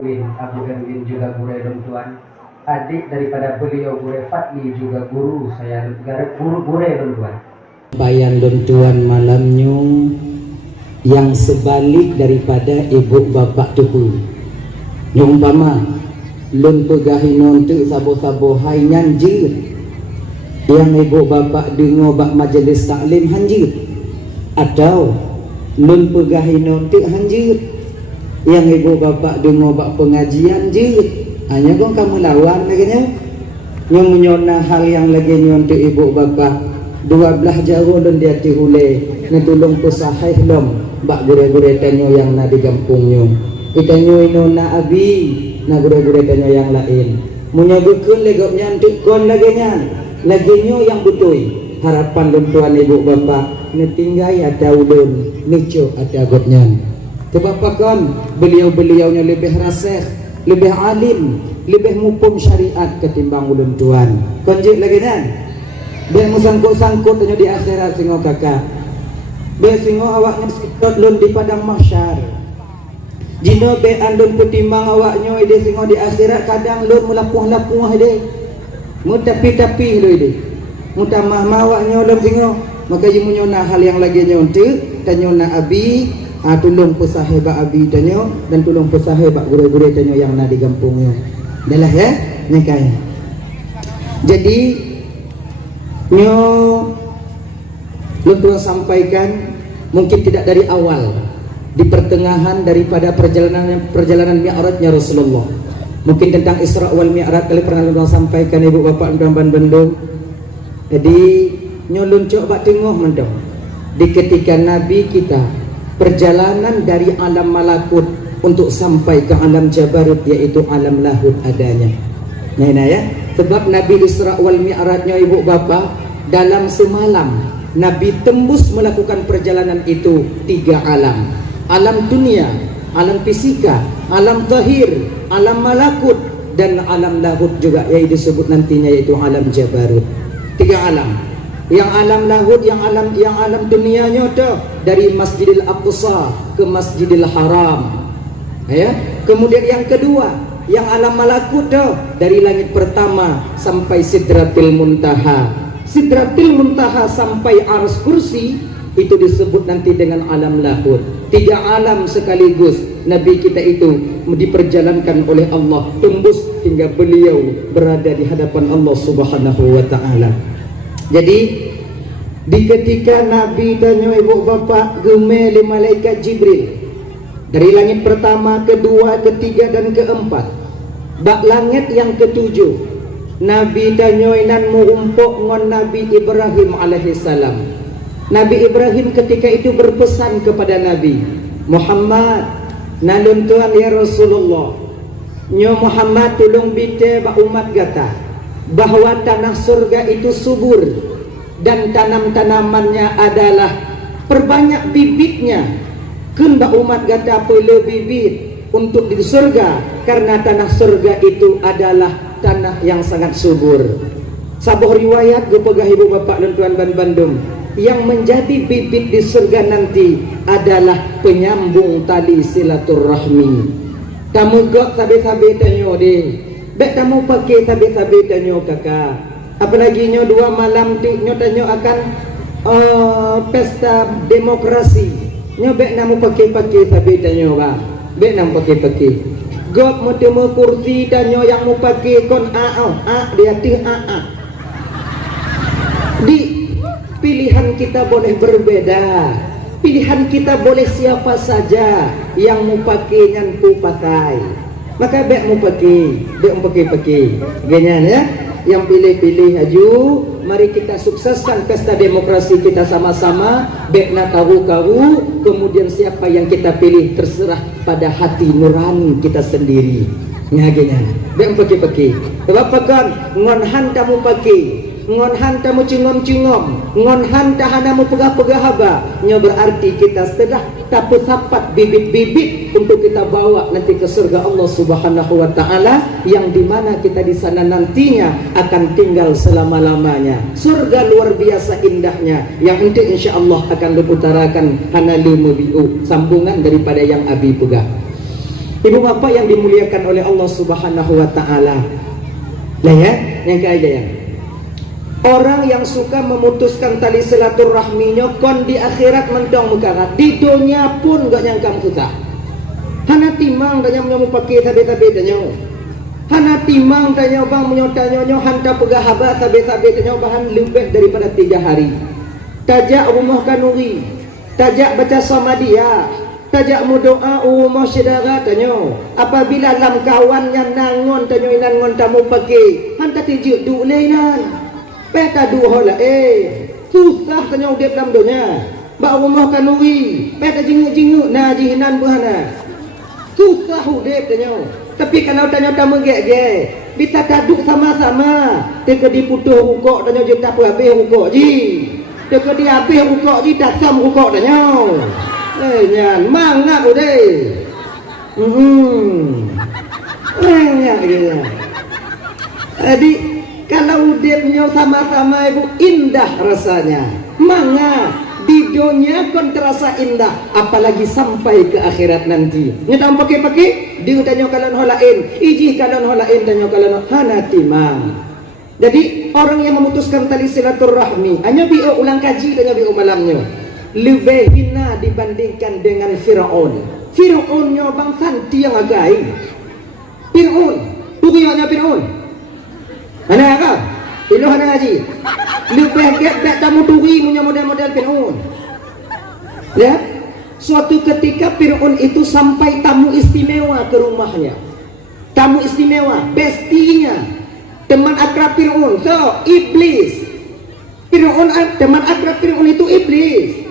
Abu Erwin juga guru Tuan, adik daripada beliau guru Fatli juga guru saya, guru Tuan. Bayan Tuan malamnya yang sebalik daripada ibu bapak tuhu. Umpama lun pegahi nontu sabo-sabo hai nyanjir, yang ibu bapak dengar bak majlis taklim hanjir, atau lun pegahi nontu hanjir, yang ibu bapak dengar bak pengajian je, hanya kau kamu lawan lagi yang menyona hal yang lagi nyontu ibu bapak 12 jauh dan dia tihule ngetulung pusahai lom bak gure-gure tanyo yang na di kampungnya itanyo inona abi na gure-gure tanyo yang lain munyagukun legopnya untuk kon lagi nyo yang butui harapan luntuan ibu bapak netinggai ada ulun nico ada agotnya kebapakan beliau-beliaunya lebih rasih, lebih alim, lebih mupum syariat ketimbang ulun tuan. Konjik lagi kan? Biar musangkut-sangkut di akhirat singo kakak. Biar singo awaknya sekitar lun di padang mahsyar. Jino be andun ketimbang awaknya ide singo di akhirat kadang lun melapuh-lapuh ide. Mu tapi-tapi lo ide. Mu tamah awaknya lun singo. Maka jimunyo na hal yang lagi nyontu tanyo na abi tulung pesahe bak abi tanyo dan tulung pesahe bak gure-gure tanyo yang na di kampungnya. Adalah ya, nyekai. Jadi nyo luntuan sampaikan mungkin tidak dari awal, di pertengahan daripada perjalanan Mi'rajnya Rasulullah. Mungkin tentang Isra wal Mi'raj kali pernah luntuan sampaikan ibu bapak dan bendung. Jadi nyo luncuk bak tengok mendong di ketika Nabi kita perjalanan dari alam malakut untuk sampai ke alam jabarut, yaitu alam lahut adanya. Nah ya, sebab Nabi Isra wal Mi'rajnya ibu bapa dalam semalam Nabi tembus melakukan perjalanan itu 3 alam. Alam dunia, alam fisika, alam zahir, alam malakut dan alam lahut juga yang disebut nantinya yaitu alam jabarut. 3 alam. Yang alam lahut, yang alam dunianya tu dari Masjidil Aqsa ke Masjidil Haram. Ya. Kemudian yang kedua, yang alam malakut tu dari langit pertama sampai Sidratil Muntaha. Sidratil Muntaha sampai Arsy Kursi itu disebut nanti dengan alam lahut. 3 alam sekaligus Nabi kita itu diperjalankan oleh Allah tembus hingga beliau berada di hadapan Allah Subhanahu wa taala. Jadi di ketika Nabi tanya ibu bapak gemeli malaikat Jibril dari langit pertama, kedua, ketiga dan keempat, bak langit yang ketujuh Nabi tanya inan mumpuk ngon Nabi Ibrahim alaihissalam. Nabi Ibrahim ketika itu berpesan kepada Nabi Muhammad, nalun Tuhan ya Rasulullah, nyo Muhammad tolong bite bak umat gata bahwa tanah surga itu subur dan tanam-tanamannya adalah perbanyak bibitnya. Kunda umat gata perlu bibit untuk di surga karena tanah surga itu adalah tanah yang sangat subur. Sabuh riwayat gepegah ibu bapak dan tuan ban Bandung yang menjadi bibit di surga nanti adalah penyambung tali silaturahmi. Kamu gak sabi-sabi tanyo deh. Bek kamu pakai tabi-tabi tanyo kakak. Apalagi nyo 2 malam nyo tanyo akan pesta demokrasi. Nyo bek namu pakai tabi tanyo ba. Bek namu pakai. Gop mo temu kursi tanyo yang mu pakai kon dia tih Di pilihan kita boleh berbeda. Pilihan kita boleh siapa saja yang mu pakai nyantu pakai. Maka bek mu pakai, ganyan ya. Yang pilih-pilih aju, mari kita sukseskan pesta demokrasi kita sama-sama. Bek na karu-karu, kemudian siapa yang kita pilih terserah pada hati nurani kita sendiri. Ganyan. Bek mu pakai. Sebab kan ngonhan kamu pakai. Ngonhan tamu cingom-cingom, ngonhan tahanamu pegah-pegah haba. Nya berarti kita sudah dapat sapat bibit-bibit untuk kita bawa nanti ke surga Allah Subhanahu wa taala, yang dimana kita di sana nantinya akan tinggal selama-lamanya. Surga luar biasa indahnya yang nanti insyaallah akan diutarakan hanalu mubiu, sambungan daripada yang abi pegah. Ibu bapak yang dimuliakan oleh Allah Subhanahu wa taala. Lah ya, yang kaya ya. Orang yang suka memutuskan tali silaturahminya kon di akhirat mendong mekara, di dunia pun gak nyangka susah. Hana timang tanya menyamu pakai tabe-tabe tanya. Hana timang tanya bang menyotanya hanta pegah haba tabe-tabe tanya bahan lebih daripada 3 hari. Tajak rumah kanuri, tajak baca samadiyah, tajak mudoa rumah saudara tanya. Apabila lam kawan yang nangon tanya nangon tamu pakai, hanta tijuk du leinan. Peta dua hola susah tanya udep dalam dunia. Ba rumah kanuri, peta jinguk-jinguk na jihinan buhana. Susah udep tanya. Tapi kalau tanya tamu gek-gek, kita kaduk sama-sama. Teka diputuh rukuk tanya je tak habis rukuk ji. Teka di habis rukuk ji tak sam rukuk tanya. Nyan mangap udeh. Nyan dia. Jadi kalau udepnya sama-sama ibu indah rasanya. Manga di dunia kon terasa indah, apalagi sampai ke akhirat nanti. Nyata pakai-pakai, dia tanya kalian holain, iji kalian holain tanya kalian hana timang. Jadi orang yang memutuskan tali silaturahmi hanya bio ulang kaji dan bio malamnya lebih hina dibandingkan dengan Firaun. Firaunnya bang santi yang agai. Firaun, bukanya Firaun. Mana kau? Ilu hana haji. Lebih gap tamu duri punya model-model Fir'aun. Ya, suatu ketika Fir'aun itu sampai tamu istimewa ke rumahnya. Tamu istimewa, bestinya, teman akrab Fir'aun. So, iblis. Fir'aun, teman akrab Fir'aun itu iblis.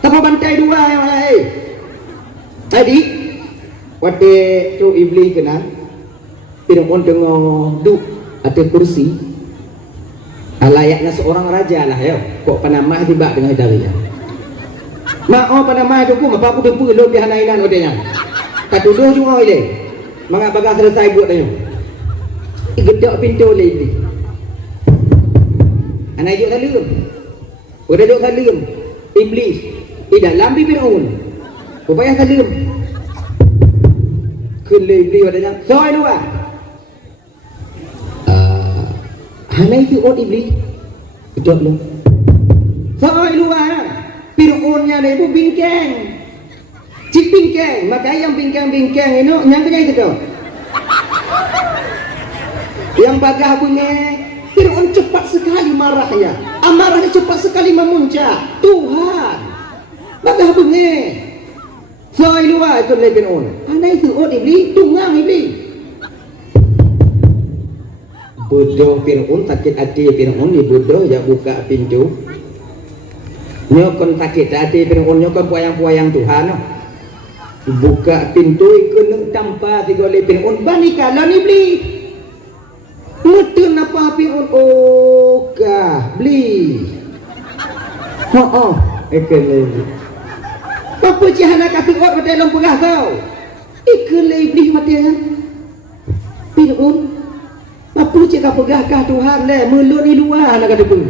Tapa bantai dua yang lain. Tadi, waktu tu iblis kena, Fir'aun dengar duk ada kursi. Layaknya seorang raja lah ya. Kok panamah tiba dengan hidayah. Mak panamah itu ku apa aku depu lebih hanainan odenya. Katuduh juga ile. Mangap bagah selesai buat tanya. Gedok pintu le. Anak juk salim. Udah juk salim. Iblis di dalam Fir'aun. Rupanya salim. Kele iblis odenya. Soi luar. Hanai Fir'aun iblis. Gedok lu. Soi luar. Fir'aunnya ada ibu bingkeng. Cik bingkeng. Maka yang bingkeng-bingkeng ini yang kena itu tu. Yang bagah bunyi. Fir'aun cepat sekali marahnya. Amarahnya cepat sekali memuncak. Tuhan. Bagah bunyi. Soi luar itu le Fir'aun. Hanai Fir'aun iblis. Tungang iblis. Bodoh Fir'aun sakit hati Fir'aun ni bodoh ya buka pintu. Nyokon sakit hati Fir'aun nyokon puayang-puayang Tuhan. Buka pintu ikut tanpa tiga oleh Fir'aun bani kalan iblis. Mutun apa Fir'aun kah beli. Ikut lagi. Apa cihana ka Fir'aun pada dalam pegah kau. Ikut lagi iblis matinya. Fir'aun apa cakap pegahkah Tuhan le melun di luar nak kata pun.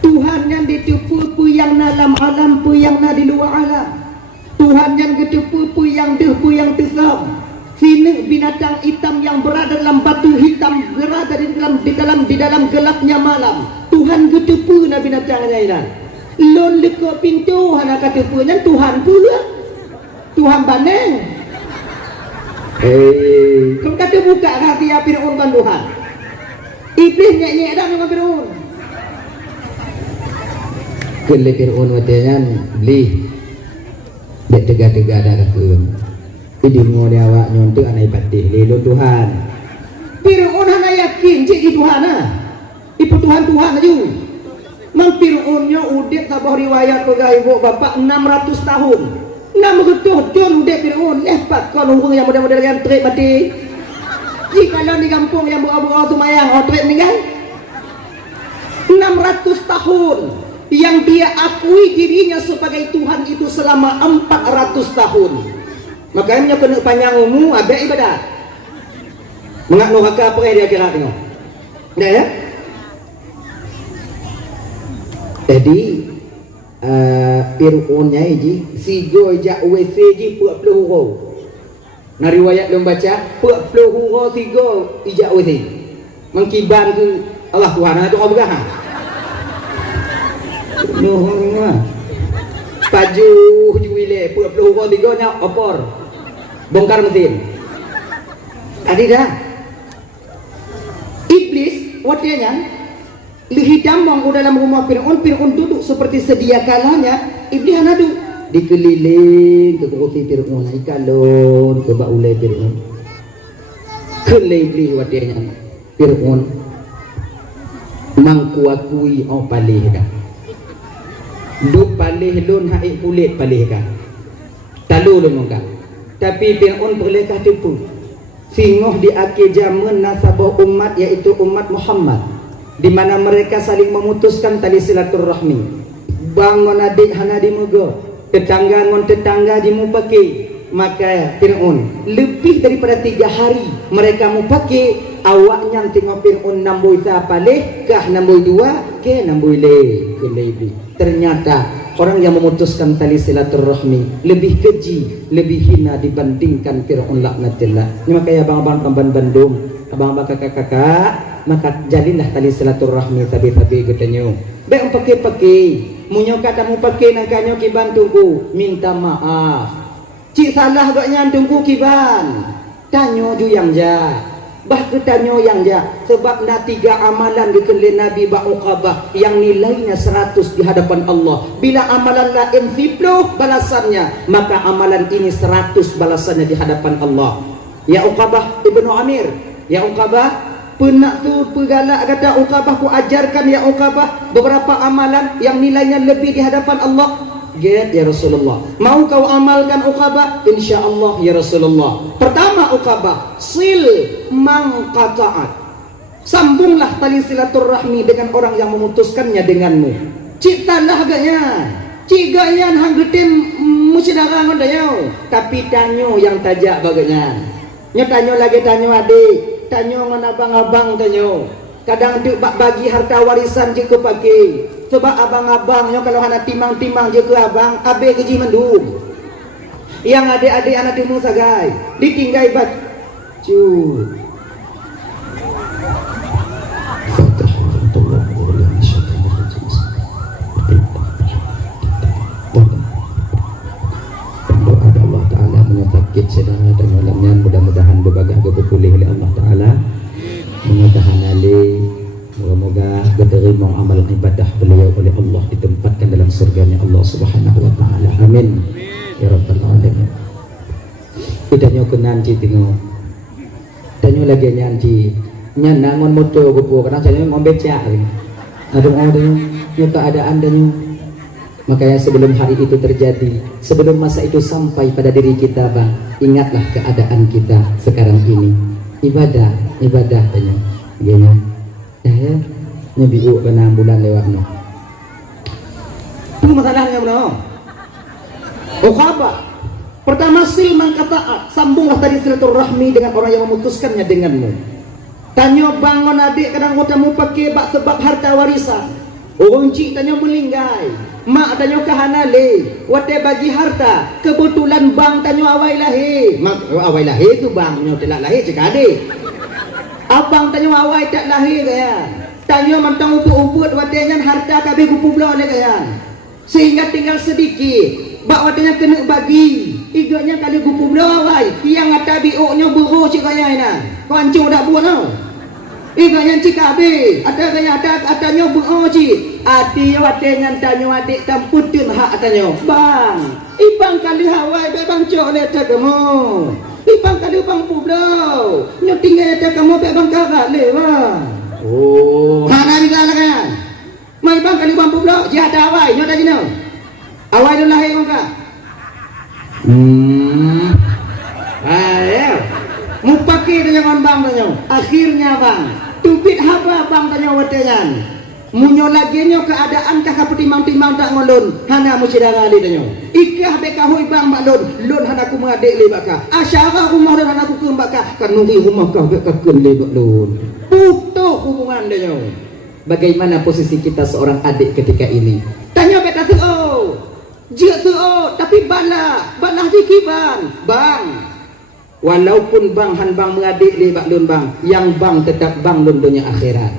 Tuhan yang ditipu pu yang dalam alam pu yang na di luar alam. Tuhan yang ditipu pu yang deh pu yang tesam. Sini binatang hitam yang berada dalam batu hitam berada di dalam gelapnya malam. Tuhan ditipu na binatangnya ini. Lon leko pintu hana kata punya Tuhan pula. Tuhan baneng. Kau kata buka hati Fir'aun kan Tuhan. Iblis nyek-nyek dah dengan Fir'aun. Kele Fir'aun watenan beli. Dia tegak-tegak dah kata. Idungo dia awak nyontek anai patih lelon Tuhan. Fir'aun hana yakin cik di Tuhan ah. Ibu Tuhan aja. Mang Fir'aunnya udah tabah riwayat pegah ibu bapak 600 tahun. Nama betul-betul udah Fir'aun lepat kalau orang yang model-model yang trip mati. Jika kalau di kampung yang buah-buah sumayang trip meninggal 600 tahun yang dia akui dirinya sebagai Tuhan itu selama 400 tahun. Makanya kena panjang umur ada ibadat. Mengak neraka apa dia kira tengok. Dah ya? Jadi Fir'aunnya ji si go jak WC ji 40 huruf. Nah riwayat yang baca 40 huruf 3 ijak wati. Mengkiban ke Allah Tuhan itu kau begah. Nuh. Paju juile 40 huruf 3 nya opor. Bongkar mesin. Tadi dah. Iblis watianya lihidam monggo dalam rumah Fir'aun duduk seperti sedia kalanya. Iblis hanadu dikeliling ke kursi Fir'aun, ikalon ke baulai Fir'aun. Kelibli watianya Fir'aun mangkuakui au palih kan. Duk palih lun haik kulit palih kan. Talu lun kan. Tapi Fir'aun bolehkah tipu? Singoh di akhir zaman nasabah umat yaitu umat Muhammad, di mana mereka saling memutuskan tali silaturahmi. Bangun adik hana dimugo, tetangga ngon tetangga dimupaki. Maka Fir'aun lebih daripada 3 hari mereka mau pakai awaknya tengok Fir'aun namboi siapa leh kah namboi 2 ke namboi leh ke lebih. Ternyata orang yang memutuskan tali silaturahmi lebih keji, lebih hina dibandingkan Fir'aun laknatillah. Ini makanya abang-abang Tamban Bandung, abang-abang kakak-kakak, maka jalinlah tali silaturahmi tabi-tabi getanyo. Baik pakai-pakai, munyo kata mu pakai nangkanyo kiban tunggu, minta maaf. Cik salah gaknya tunggu kiban. Tanyo ju yang ja. Bah ketanyo yang ja, sebab na 3 amalan dikenli Nabi Ba'uqabah yang nilainya 100 di hadapan Allah. Bila amalan lain 10 balasannya, maka amalan ini 100 balasannya di hadapan Allah. Ya Uqabah ibnu Amir, ya Uqabah, pernah tu pegalak kata Uqabah, ku ajarkan ya Uqabah beberapa amalan yang nilainya lebih di hadapan Allah. Get ya Rasulullah. Mau kau amalkan Uqabah? InsyaAllah ya Rasulullah. Pertama Uqabah, sil mangqata'at. Sambunglah tali silaturahmi dengan orang yang memutuskannya denganmu. Ciptalah agaknya. Cigayan hang getim musidara ngondayo. Tapi tanyo yang tajak bagainya. Nyo tanyo lagi tanyo adik, tanyo ngon abang-abang tanyo. Kadang tu bagi harta warisan je ke pakai. Sebab abang-abangnya kalau hana timang-timang je ke abang, abe keji mendung. Yang adik-adik anak timu sagai, ditinggai bat. Cu. Doa Allah Ta'ala menyebabkan sedang dan malamnya mudah-mudahan berbagai berpulih oleh Allah Ta'ala. Mudah-mudahan alih, moga-moga diterima amal ibadah beliau oleh Allah, ditempatkan dalam surganya Allah Subhanahu wa taala. Amin. Ya rabbal alamin. Idanya kenanci tengok. Tanyo lagi nyanci. Nyan nangon motor gopo karena saya ngombe cak. Aduh nya keadaan danyo. Makanya sebelum hari itu terjadi, sebelum masa itu sampai pada diri kita, Bang, ingatlah keadaan kita sekarang ini. Ibadah tanya gini ya nyebiu kena bulan lewat no itu masalahnya bro. Uqabah pertama sil mangkataat, sambunglah tadi silaturahmi dengan orang yang memutuskannya denganmu. Tanyo bangun adik kadang kotamu pakai bak sebab harta warisan. Orang cik tanyo melinggai, mak tanyo kahanale, wate bagi harta, kebetulan bang tanyo awai lahir. Mak awai lahir tu bang nyo telak lahir cik adik. Abang tanyo awai tak lahir kaya. Tanyo mantang uput-uput watenya harta kabeh kupu belah le kaya. Sehingga tinggal sedikit, bak watenya kena bagi. Iganya kali kupu belah awai, yang ata biuknya buruh cik kaya ina. Kau hancur dak buat tau. Iganya cik kabeh, ada kaya atanya buruh cik. Ati watenya tanyo adik tamputun hak tanyo. Bang, ibang kali hawai be bang cok le tak kamu. Ibang kali bang publau, nyo tinggal ada kamu be bang kakak le bang. Oh, mana bisa lah kan? Mai bang kali bang publau, dia ada awai, nyo dah jino. Awai tu lahir muka. Ayo, mu pakai dengan bang tanyo. Akhirnya bang, tubit haba bang tanyo watenyan. Munyo lagi nyo keadaan kah timang-timang tak ngolon, hana musidara li tanyo. Ikah beka hui bang mak lon hana ku mengadik le baka. Asyara rumah lon hana ku ke baka. Kanuri rumah kah beka ke le bak lon. Putuh hubungan tanyo. Bagaimana posisi kita seorang adik ketika ini? Tanya beta tu oh. Jia tu oh, tapi bala dikit bang. Bang. Walaupun bang han bang mengadik li bak lun bang, yang bang tetap bang lun dunia akhirat.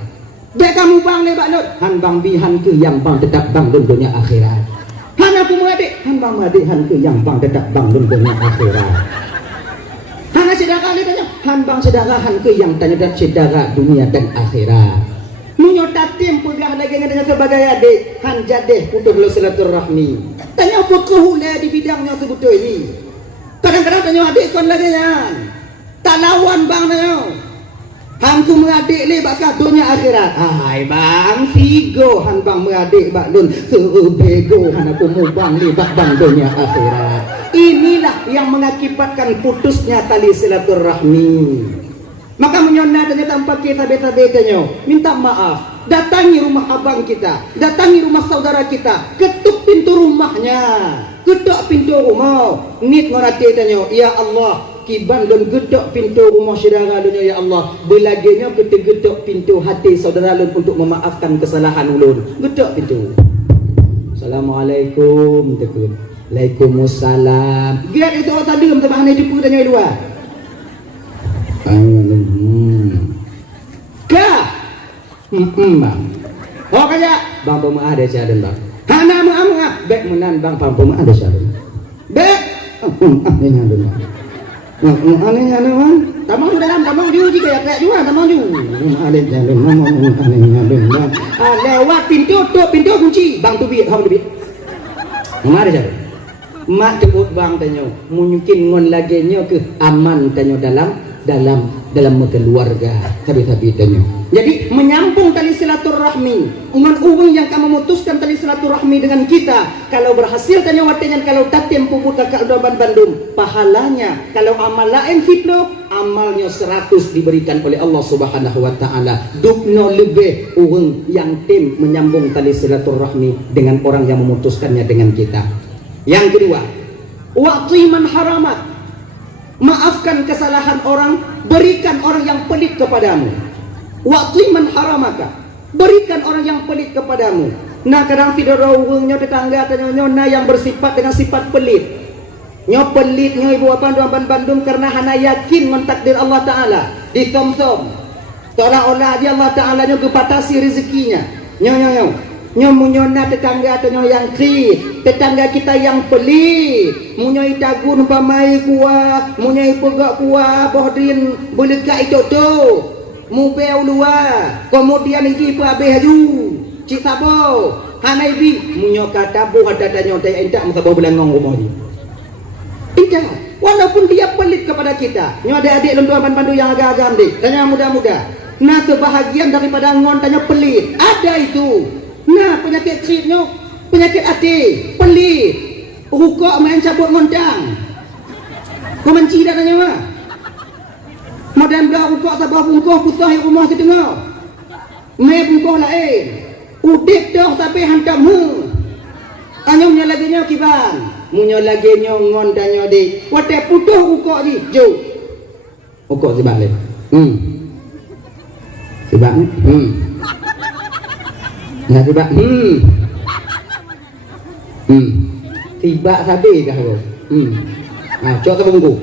Dek kamu bang li bak lun, han bang bi han ke yang bang tetap bang lun dunia akhirat. Han aku mengadik, han bang mengadik han ke yang bang tetap bang lun dunia akhirat. Han sedekah li tanya, han bang sedekah han ke yang tanya dan sedekah dunia dan akhirat. Menyota tim pegah lagi dengan sebagai adik, han jadeh putus lo silaturahmi. Tanya apa kehula di bidangnya sebutu ini. Kadang-kadang tanya adik kon lagi yan. Tak lawan bang tanya. Hangku mengadik le bakal dunia akhirat. Hai bang Figo han bang mengadik bak lun sebego han aku mau bang le bak bang dunia akhirat. Inilah yang mengakibatkan putusnya tali silaturahmi. Maka menyona tanya tanpa kita beta-betanya minta maaf, datangi rumah abang kita, datangi rumah saudara kita, ketuk pintu rumahnya, ketuk pintu rumah, nit ngorati tanya, ya Allah kiban dan getuk pintu rumah saudara lunya ya Allah, belaginya getuk pintu hati saudara lun untuk memaafkan kesalahan ulun, getuk pintu. Assalamualaikum tekun. Waalaikumsalam. Giat itu orang tadi teman ini dipu tanya luar. Bang. Oh kaya bang pemah ada siaran bang. Hana mah bek menan bang pemah ada siaran. Bek aneh ada bang. Aneh ada bang. Tamang dalam tamang diuji kayak juga tamang juga. Ada jalan aneh ada bang. Lewat pintu kunci bang tu biar kamu biar. Mana ada siaran. Mak jemput bang tanyo, mungkin ngon lagi nyo ke aman tanyo dalam keluarga tapi tanyo. Jadi menyambung tali silaturahmi, uang yang kamu memutuskan tali silaturahmi dengan kita. Kalau berhasil tanyo watenya kalau tatim puput kakak doban Bandung, pahalanya kalau amal lain fitno, amalnya 100 diberikan oleh Allah Subhanahu wa taala. Dukno lebih uang yang tim menyambung tali silaturahmi dengan orang yang memutuskannya dengan kita. Yang kedua, wa'ti man haramat, maafkan kesalahan orang, berikan orang yang pelit kepadamu. Wa'ti man haramaka, berikan orang yang pelit kepadamu. Nah kadang fidorowungnya tetangga tanya yang bersifat dengan sifat pelit. Nyo pelit nyo ibu apa Bandung karena hana yakin mentakdir Allah Taala di som-som. Seolah-olah dia Allah Taala nyo kepatasi rezekinya. Nyo munyona tetangga atau yang kri, tetangga kita yang pelit, munyai tagun pamai kuah, munyai pegak kuah, bohdin beleka itu tu, mubeu luar, kemudian iki pa behaju, cik sabo, hanai bi, munyo kata bu ada tanya tay entak musabo belangong rumah ni. Tidak, walaupun dia pelit kepada kita, nyo ada adik lentuan pandu yang agak-agak dik, tanya muda-muda. Nah sebahagian daripada ngon tanya pelit, ada itu. Nah penyakit kritnya, penyakit hati, pelit, rukuk main cabut ngondang. Kau menci dah tanya mah. Modern dah rukuk sabah bungkuh pusah rumah kita tengok. Me bungkuh lain. Udip dah tapi hantam hu. Anyomnya lagi nyo kiban. Munyo lagi nyo ngondangnya di. Wate putuh rukuk di. Jo. Rukuk sibak le. Sibak ni. Nah tiba tiba sabi kah kau nah coba ke bungku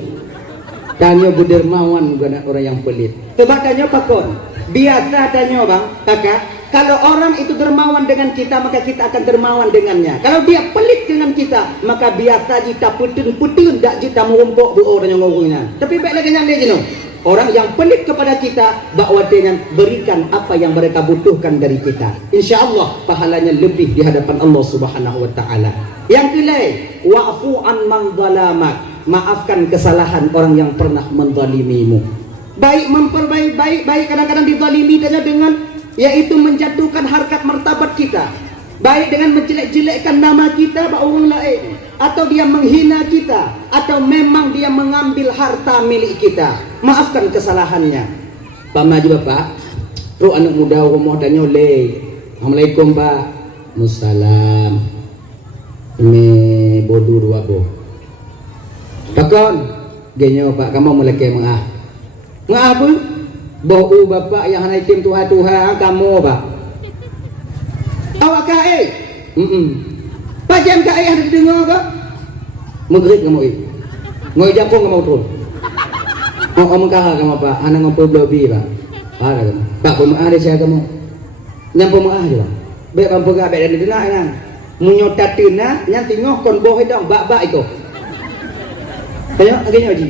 tanya berdermawan bukan orang yang pelit sebab tanya pakon biasa tanya bang kakak kalau orang itu dermawan dengan kita maka kita akan dermawan dengannya kalau dia pelit dengan kita maka biasa kita putun tak kita merumpuk bu orang yang ngomongnya tapi baik lagi yang dia jenuh. Orang yang pelit kepada kita, bakwa dengan berikan apa yang mereka butuhkan dari kita. Insya Allah pahalanya lebih di hadapan Allah Subhanahu Wa Taala. Yang kelai, wa'fu an man zalamak, maafkan kesalahan orang yang pernah menzalimimu. Baik memperbaik baik kadang-kadang dizalimi dengan yaitu menjatuhkan harkat martabat kita. Baik dengan menjelek-jelekkan nama kita bak orang lain, atau dia menghina kita, atau memang dia mengambil harta milik kita. Maafkan kesalahannya. Pak Maju Bapak, ru anak muda rumah tanya le. Assalamualaikum Pak. Musalam. Ini bodoh dua boh. Pakon, genyo Pak kamu mulai ke mengah. Mengah apa? Bohu Bapak yang hanai tim Tuhan kamu Pak. Awak kae. Pajan kae ada dengar ke? Maghrib kamu i. Ngoy Japong kamu turun. Om kakak kamu pak, anak ngompo blobi pak. Pak pemaah deh saya kamu. Nyampo maah je pak. Baik pampu gak baik dan didenak kan. Munyota tuna yang tinggal kon boh dong bak itu. Tanya lagi nyoji.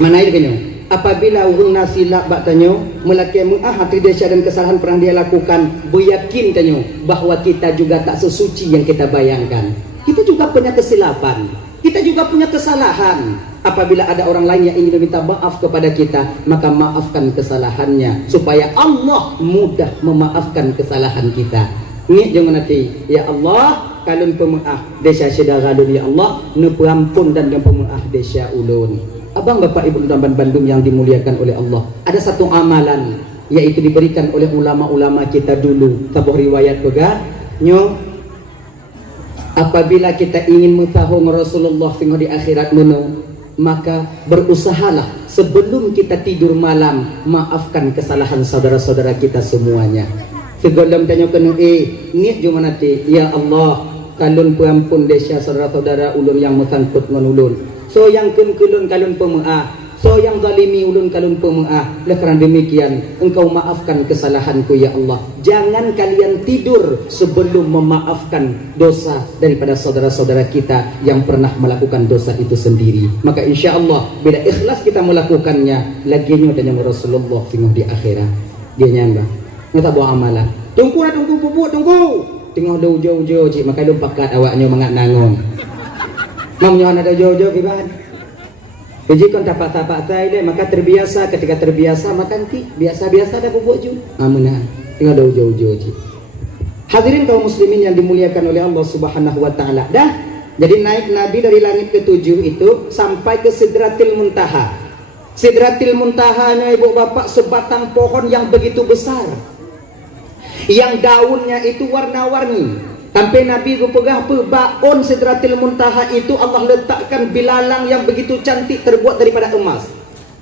Mana itu kenyo? Apabila guna silap bak tanyo melaki muah hati desa dan kesalahan pernah dia lakukan, beryakin tanyo bahwa kita juga tak sesuci yang kita bayangkan. Kita juga punya kesilapan. Kita juga punya kesalahan. Apabila ada orang lain yang ingin meminta maaf kepada kita, maka maafkan kesalahannya supaya Allah mudah memaafkan kesalahan kita. Ni jangan nanti, ya Allah, kalun pemaaf desa saudara ulun ya Allah, nu perampun dan yang pemaaf desa ulun. Abang bapak ibu teman Bandung yang dimuliakan oleh Allah, ada satu amalan yaitu diberikan oleh ulama-ulama kita dulu. Tabuh riwayat juga, nyo apabila kita ingin mengetahui Rasulullah di akhirat munu, maka berusahalah sebelum kita tidur malam maafkan kesalahan saudara-saudara kita semuanya. Segolong tanya kena niat cuma nanti, ya Allah kalun perampun desa saudara-saudara ulun yang mesangkut ngan ulun. So yang kulun kalun pemaaf, so yang zalimi ulun kalun pemaaf. Oleh kerana demikian engkau maafkan kesalahanku ya Allah. Jangan kalian tidur sebelum memaafkan dosa daripada saudara-saudara kita yang pernah melakukan dosa itu sendiri. Maka insya Allah bila ikhlas kita melakukannya, laginya dan Rasulullah tengok di akhirat dia nyamba. Kita buat amalan. Tunggu pupuk tunggu. Tengok dah ujung-ujung cik maka dia pakat awaknya mangat nangon. Mamnya ada jauh-jauh kiban. Jadi kon tapak-tapak saya deh maka terbiasa, ketika terbiasa makan ti biasa-biasa dah pupuk ju. Amanah. Tengok dah ujung-ujung cik. Hadirin kaum muslimin yang dimuliakan oleh Allah Subhanahu wa taala. Dah. Jadi naik Nabi dari langit ke-7 itu sampai ke Sidratil Muntaha. Sidratil Muntahanya ibu bapak sebatang pohon yang begitu besar, yang daunnya itu warna-warni. Sampai Nabi pegah baon Sidratil Muntaha itu Allah letakkan bilalang yang begitu cantik terbuat daripada emas.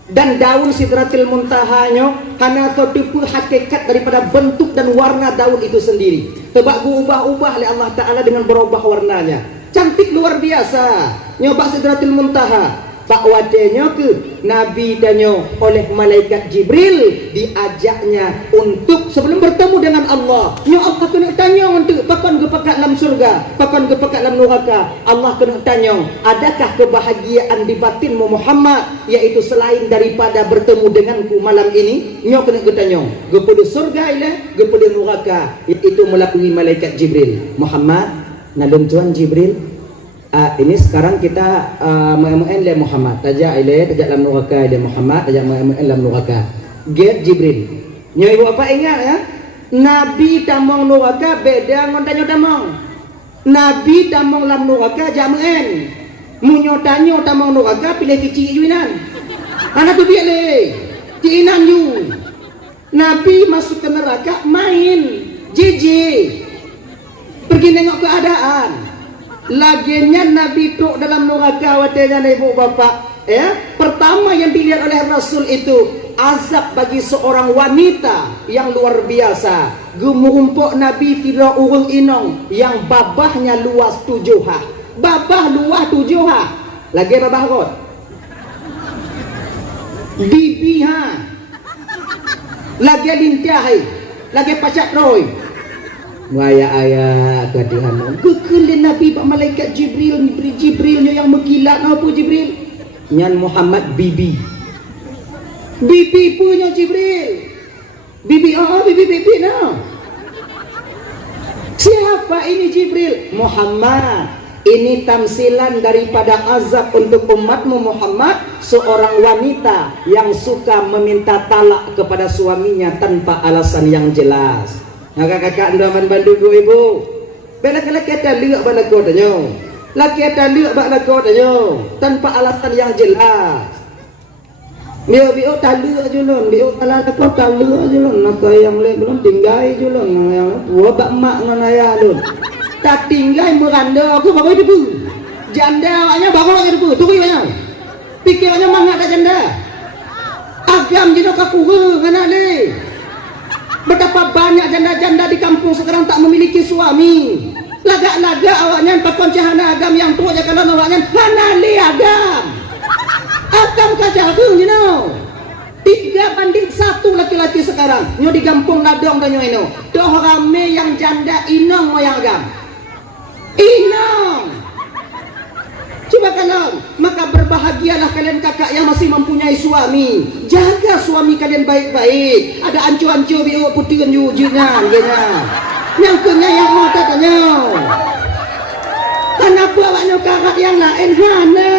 Dan daun Sidratil Muntahanya hanya tertipu hakikat daripada bentuk dan warna daun itu sendiri. Sebab ubah-ubah oleh Allah Ta'ala dengan berubah warnanya. Cantik luar biasa. Nyoba Sidratil Muntaha. Pak wadenya ke Nabi tanya oleh malaikat Jibril, diajaknya untuk sebelum bertemu dengan Allah. Ya Allah kena tanya untuk pakan ke pekat dalam surga, pakan ke pekat dalam neraka. Allah kena tanya, adakah kebahagiaan di batinmu Muhammad, yaitu selain daripada bertemu denganku malam ini? Nyo kena tanya, kepada surga ile, kepada neraka. Itu melalui malaikat Jibril. Muhammad, nalun Tuhan Jibril. Ini sekarang kita mengen le Muhammad tajak ile tajak dalam neraka ile Muhammad tajak mengen dalam neraka get Jibril nyo ibu apa ingat ya, Nabi tamong neraka beda ngon tanyo tamong. Nabi tamong dalam neraka jamen munyo tanyo tamong neraka pilih kecil juinan anak tu dia le ciinan you. Nabi masuk ke neraka main jiji pergi nengok keadaan. Laginya Nabi duduk dalam neraka watenya ibu bapak ya. Pertama yang dilihat oleh Rasul itu azab bagi seorang wanita yang luar biasa. Gemumpuk Nabi tidak urung inong yang babahnya luas 7 ha. Babah luas 7 ha. Lagi babah kot. Bibi ha. Lagi lintiah. Lagi pacat roy. Waya ayat kadihan kekelin Nabi pak malaikat Jibrilnya yang mengkilat apa Jibril nyan Muhammad bibi punya Jibril bibi no. Siapa ini Jibril? Muhammad. Ini tamsilan daripada azab untuk umatmu Muhammad, seorang wanita yang suka meminta talak kepada suaminya tanpa alasan yang jelas. Kakak-kakak ndaman Bandung ibu. Bela laki ada liak bala kau tanya. Laki ada liak bala kau tanya tanpa alasan yang jelas. Bio talu aja lon, bio talan kau talu aja lon. Nak yang lek belum tinggai aja lon. Yang tua bak mak ngan ayah lon. Tak tinggai meranda aku baru debu. Janda awaknya baru lagi debu. Tunggu banyak. Pikirannya mangak tak janda. Agam jenak aku ngana le. Betapa banyak janda-janda di kampung sekarang tak memiliki suami. Lagak-lagak awaknya pakon cahana agam yang tua je kalau awaknya hanali agam. Agam kajagung, you know. 3:1 laki-laki sekarang. Nyo di kampung Nadong dan nyo ino. Doh rame yang janda inong moyang agam. Inong. Coba kalian, maka berbahagialah kalian kakak yang masih mempunyai suami. Jaga suami kalian baik-baik. Ada ancu-ancu biu putih jujunan gena. Nyangkunya yang mau katanya. Kenapa awaknya kakak yang lain mana?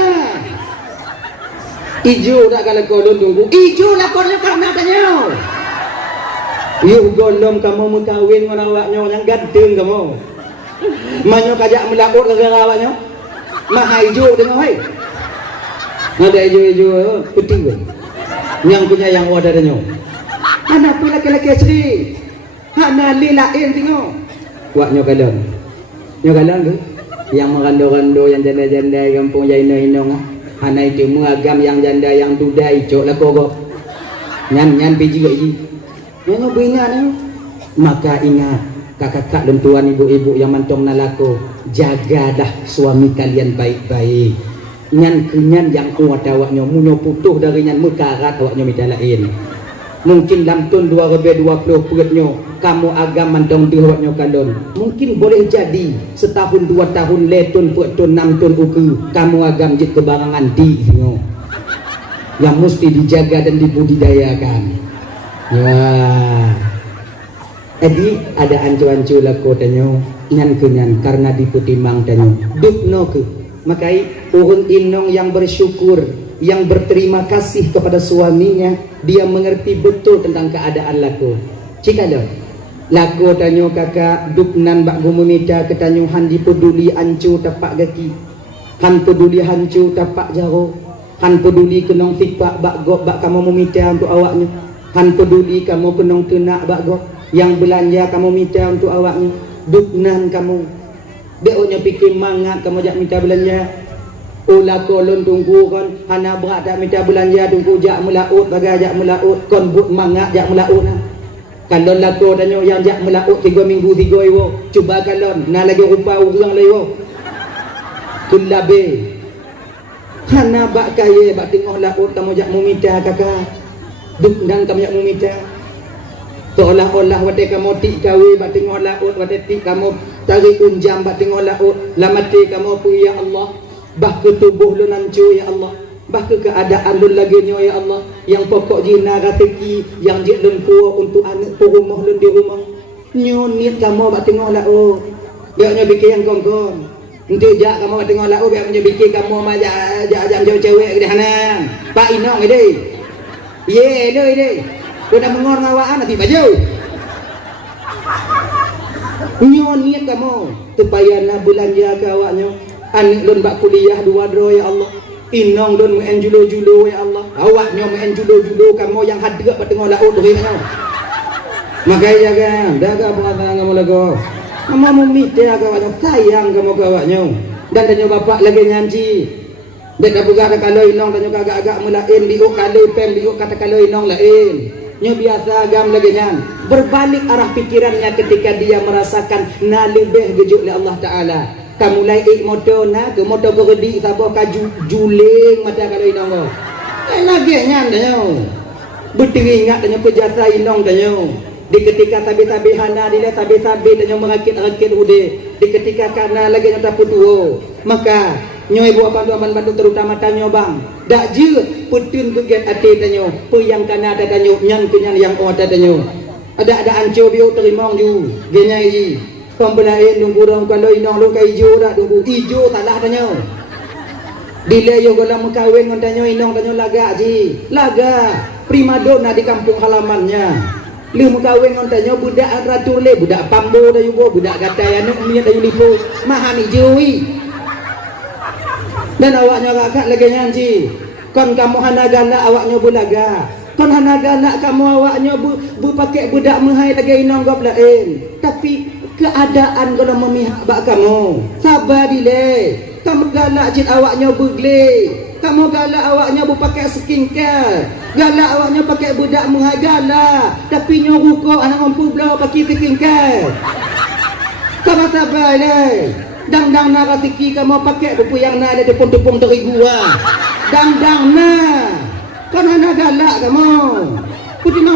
Ijo tak kalau kau tunggu. Ijo lah kau karena katanya. Yuk golom kamu mengkawin dengan awaknya yang gading kamu. Manyo kajak melaut dengan awaknya. Mah hijau dengan hai. Ada hijau putih. Yang punya yang ada denyo. Anak pun laki-laki asli. Hana lilain tengok. Wak nyokalon. Nyokalon tu. Yang merando-rando yang janda-janda yang kampung Jaino-Hinong. Hana itu mengagam yang janda yang duda icok lah kogok. Nyan biji gaji. Nyan beringat ni. Maka ingat kakak-kakak dan tuan ibu-ibu yang mantong nalako, jagalah suami kalian baik-baik. Nyan kenyan yang kuat awaknya, munyo putuh dari nyan mekarat awaknya minta lain. Mungkin dalam tahun 2020 perutnya kamu agam mantong di awaknya kalon. Mungkin boleh jadi setahun 2 tahun letun perutun 6 tahun uku kamu agam jit kebarangan di nyo. Yang mesti dijaga dan dibudidayakan. Ya. Jadi ada ancu-ancu lako tanyo nyan kenyan karena diputimang tanyo dukno ke makai urun inong yang bersyukur yang berterima kasih kepada suaminya dia mengerti betul tentang keadaan lako cikalo lako tanyo kakak duknan bak gumumita ketanyo han dipeduli ancu tapak gaki han peduli hancu tapak jaro han peduli kenong fipak bak gop bak kamu memita untuk awaknya han peduli kamu kenong kena bak gop yang belanja kamu minta untuk awaknya duknan kamu deoknya pikir mangat kamu jak minta belanja ulah kolon tunggu kon hana berat tak minta belanja tunggu jak melaut bagai jak melaut kon but mangat jak melaut kalau lako tanyo yang jak melaut 3 minggu 3 ewo cuba kalon na lagi rupa orang lewo kulabe hana bak kaya bak tengok laut kamu jak mau minta kakak duknan kamu jak mau minta seolah-olah wadai kamu tik kawe bak tengok laut wadai tik kamu tarik unjam bak tengok laut lamati kamu pu ya Allah bah ke tubuh lu nancu ya Allah bah ke keadaan lu lagi nyo ya Allah yang pokok jina rateki yang jik lengku untuk anak tu rumah lu di rumah nyo niat kamu bak tengok laut biarnya bikin yang kongkong nanti jak kamu bak tengok laut biarnya bikin kamu majak jam cewek ke sana pak inong ide ye lo ide udah mengor ngawaan nanti baju nyon niat kamu supaya na belanja ke awaknya anik lun bak kuliah 2 dro ya Allah inong lun muen julo-julo ya Allah awaknya muen julo-julo kamu yang hadir bak tengok laut tu kamu makanya jaga daga pengatakan kamu lagu kamu memikir ke awaknya sayang kamu ke awaknya dan tanya bapak lagi nyanci dek dah buka kalau inong tanya agak-agak melain diuk kalau pem diuk kata kalau inong lain nyo biasa agam lagi nyan berbalik arah pikirannya ketika dia merasakan na lebih gejuk oleh Allah Ta'ala kamu laik motor na ke motor beredi sabah kaju juling mata kalau inong lagi nyan tanyo berteringat tanyo pejasa inong tanyo di ketika tabi-tabi hana dile tabi-tabi tanyo merakit-rakit ude di ketika karena lagi nyo tapu tuo maka nyo ibu apa tu aman bantu terutama tanyo bang dak je putun keget ati tanyo pe yang kana ada tanyo nyan kenyan yang ada tanyo ada anco biu terimong ju genya ji pembelain nunggu rong kalau inong lu kai ijo dak nunggu ijo salah tanyo dile yo gola mengkawin ngon tanyo inong tanyo laga ji laga primadona di kampung halamannya lu mengkawin ngon tanyo budak ratu le budak pambo dayu bo budak gatai anu minya dayu lipo mahani jui dan awaknya kakak lagi nyanci kon kamu hana galak awaknya bulaga kon hana galak kamu awaknya bu pakai budak mehai lagi inong gop lain tapi keadaan kalau memihak bak kamu sabar dile kamu galak jin awaknya bugle kamu galak awaknya bu pakai skincare galak awaknya pakai budak mehai galak tapi nyoru ko anak mampu belau pakai skincare kamu sabar dile dang-dang narasiki kamu pakai buku yang nak ada tepung-tepung terigu Dang kan hana galak kamu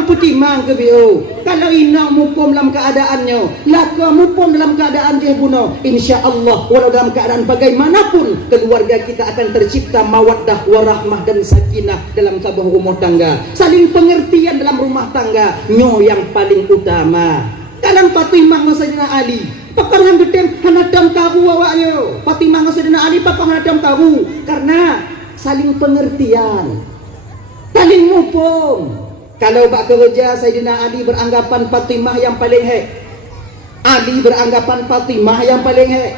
putimang ke bio kalau inang mupom dalam keadaannya laka mupom dalam keadaan dia bunuh insyaallah walau dalam keadaan bagaimanapun keluarga kita akan tercipta mawaddah warahmah dan sakinah dalam sebuah rumah tangga, saling pengertian dalam rumah tangga nyo yang paling utama. Dalam Fatimah Sayyidina Ali pakar handem hanadam karu awaknya Fatimah Sayyidina Ali pakar hanadam karu karena saling pengertian, saling mupom. Kalau bak kerja Sayyidina Ali beranggapan Fatimah yang paling hek, Ali beranggapan Fatimah yang paling hek.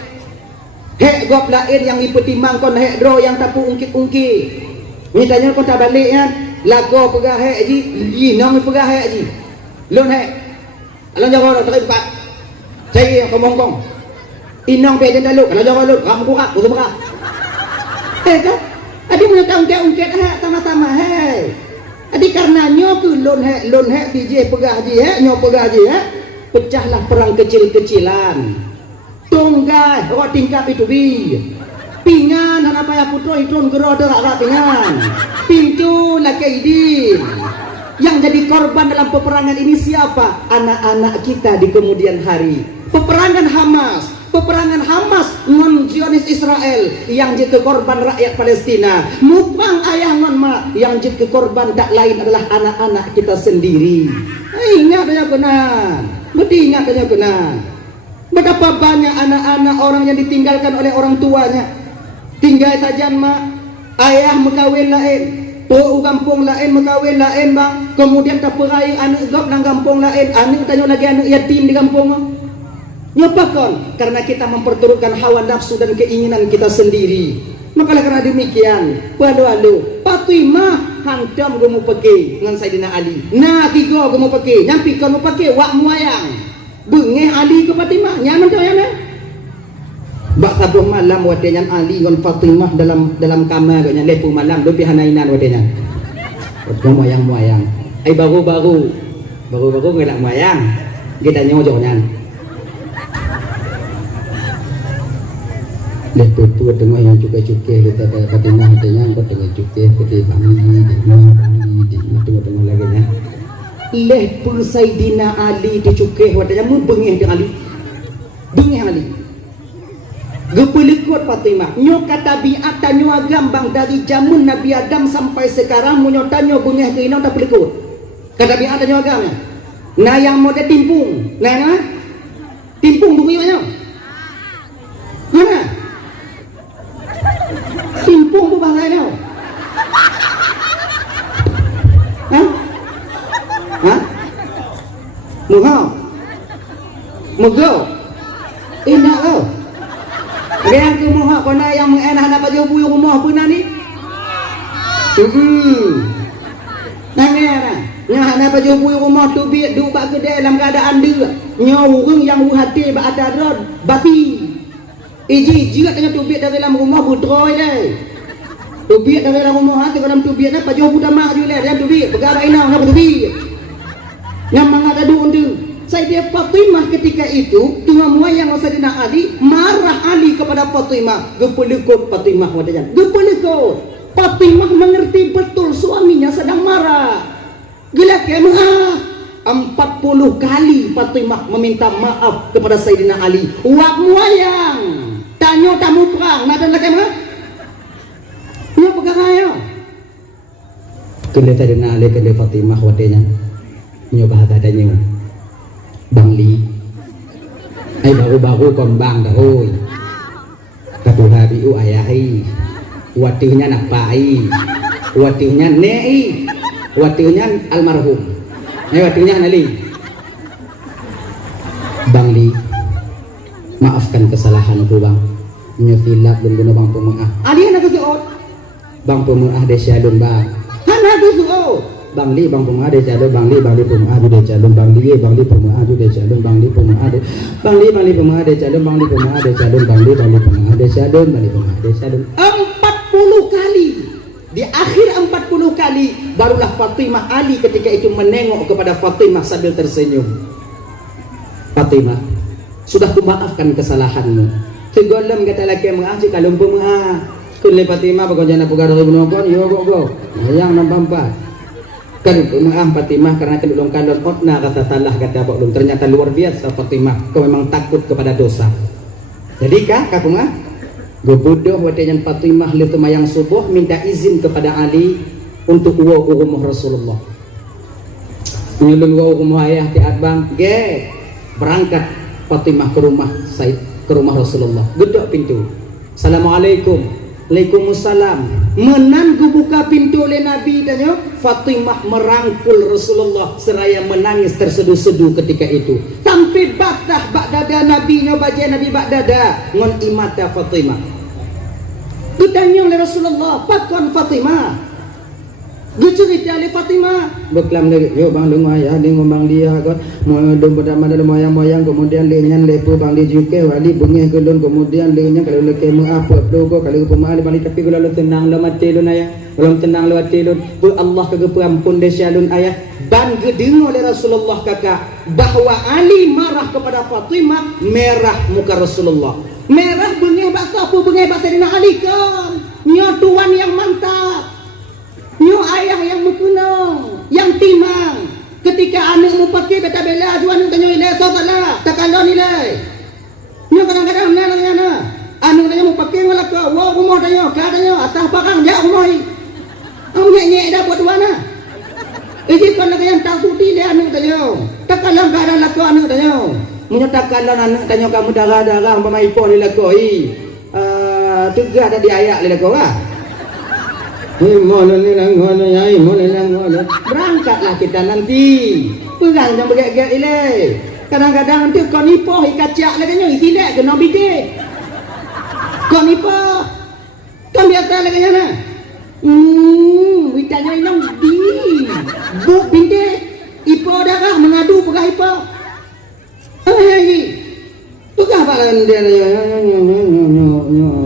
Hek gop lain yang dipertimbang kon hek dro yang tapu ungkit-ungkit. Mitanya kau tak balik kan? Lago pegah hek ji, inang pegah hek ji. Lon hek. Alon jago tak buka. Saya ngomong-ngomong. Inang pe jen dalu, kalau jago lu, kamu buka, buka buka. Kan? Adi punya ungkit-ungkit hek sama-sama hek. Jadi karena nyo lon hek DJ pegah ji hek nyo pegah ji hek pecahlah perang kecil-kecilan. Tunggai orang tingkap itu bi. Pingan hana payah putra itun gero derak pingan. Pintu lakaidin. Yang jadi korban dalam peperangan ini siapa? Anak-anak kita di kemudian hari. Peperangan Hamas ngon Zionis Israel yang jadi korban rakyat Palestina. Mukbang ayah ngon ma yang jadi korban tak lain adalah anak-anak kita sendiri. Ingat aja kenan. Mesti ingat aja kenan. Betapa banyak anak-anak orang yang ditinggalkan oleh orang tuanya. Tinggal saja mak, ayah mekawin lain, po kampung lain mekawin lain bang. Kemudian tak perai anak gop nang kampung lain, anak tanya lagi anak yatim di kampung. Nyopakan karena kita memperturutkan hawa nafsu dan keinginan kita sendiri. Maka karena demikian, waduh Fatimah hantam gue mau pergi dengan Sayyidina Ali. Nah tiga gue mau pergi, nyampi kau mau pergi wak muayang. Bengeh Ali ke Fatimah, nyaman tu ya Bak sabuh malam wadenyan Ali dengan Fatimah dalam kamar ganya lepu malam lebih hanainan wadenyan. Wadah muayang. Baru ngelak muayang. Kita nyojokan. Lepas tu tengok yang cukai-cukai kita Fatimah katanya kau tengok cukai kita Bangli tengok lagi nya. Lepas Sayyidina Ali dicukai katanya mu bengih dengan Ali. Bengih Ali. Gepelikut Fatimah. Nyo kata biat tanyo agambang dari zaman Nabi Adam sampai sekarang mu nyo tanyo bengih ke inau tak pelikut. Kata biat tanyo agam. Nah yang mau timpung. Nah timpung bengihnya. Mana? Timpung tu bahasa dia. Mugo. Enak kau. Yang ke muha kena yang mengenah nak baju buyung rumah pun ni. Nangera. Nyah nak baju buyung rumah tu biar duk bak kedai dalam keadaan dia. Nyawung yang hati bak adarad bati. Iji juga dengan tubik dari dalam rumah butroi deh. Tubik dari dalam rumah hati dalam tubik nak baju budak mak juga dalam tubik. Perkara inau nak tubik. Yang mengada du undu. Sayyidah Fatimah ketika itu tengah muayang Sayyidina Ali marah Ali kepada Fatimah. Gepelikut Fatimah wadanya. Gepelikut. Fatimah mengerti betul suaminya sedang marah. Gila kemah. 40 kali Fatimah meminta maaf kepada Sayyidina Ali. Wak muayang. Tanyo tamu perang, nak lagi mana? Nyo pegang ayo. Kena Sayyidina Ali kena Fatimah wadenya. Nyo bahasa adanya. Bangli. Baru-baru kombang dah oi. Katuha biu ayahi. Watinya nak pai. Watinya nei. Watinya almarhum. Watinya nali. Bangli. Maafkan kesalahanku bang. Nyefilap dan guna bang pemuah. Ali nak kesuot. Bang pemuah desyalun bang. Hana kesuot. Bangli bang pemuah desyalun bangli pemuah ju desyalun bangli pemuah ju desyalun bangli pemuah de. Bangli pemuah desyalun bangli pemuah desyalun bangli pemuah desyalun bangli pemuah desyalun. 40 kali. Di akhir 40 kali barulah Fatimah Ali ketika itu menengok kepada Fatimah sambil tersenyum. Fatimah, sudah kumaafkan kesalahanmu. Segolem kata laki mengaji kalau pemuah Kun le Fatimah bagon jana pugar ibnu kon yo go. Yang nampak kan mengaam Fatimah karena kedulung kandon otna kata talah kata Pak Lum. Ternyata luar biasa Fatimah, kau memang takut kepada dosa. Jadi kah kakunga gobodoh wadenyan Fatimah li tumayang subuh minta izin kepada Ali untuk uwa umur Rasulullah. Nyulun uwa umur ayah ti abang ge berangkat Fatimah ke rumah Said, ke rumah Rasulullah. Gedok pintu. Assalamualaikum. Waalaikumsalam. Menan buka pintu oleh Nabi tanya, Fatimah merangkul Rasulullah seraya menangis terseduh-seduh ketika itu. Sampai batah bak dada Nabi nyobaja Nabi bak dada ngon imata Fatimah. Ditanya oleh Rasulullah, "Pakon Fatimah?" Cerita oleh Fatimah. Beklam lagi, yo bang lu ayah di ngomong dia kan, mau dom pertama dalam moyang kemudian lenyan lepu bang di juke wali bunyi kelun kemudian lenyan kalau leke apa logo kalau pemaali bang tapi kalau lu tenang lu mati lu ayah, belum tenang lu mati lu, Allah kagak ampun desyalun ayah. Dan gedeng oleh Rasulullah kakak bahwa Ali marah kepada Fatimah, merah muka Rasulullah. Merah bunyi bahasa apa bunyi bahasa dina Ali kan, nyotuan yang mantap. Nyo ayah yang mukunong, yang timang. Ketika anak mu pakai beta bela juan tanyo ile sotala, takalo nilai. Nyo kadang-kadang nana anu tanyo mu pakai ngala ko, wo kumo tanyo, ka tanyo atah pakang ja umoi. Ang nye dah buat wana. Iki kon yang tak tuti le anu tanyo. Takalang kada lako anu tanyo. Munyo takalan anu tanyo kamu darah-darah mamai po nila ko i. Tuga ada di ayak le ko ah. Berangkatlah kita nanti. Pegang yang begak-begak ile. Kadang-kadang nanti kau nipoh ikacak lagi nya tidak kena bide. Kau nipoh. Kau biasa lagi nya. Witanya inang di. Buk bide. Ipo darah mengadu pegah ipo. Ai. Pegah balan dia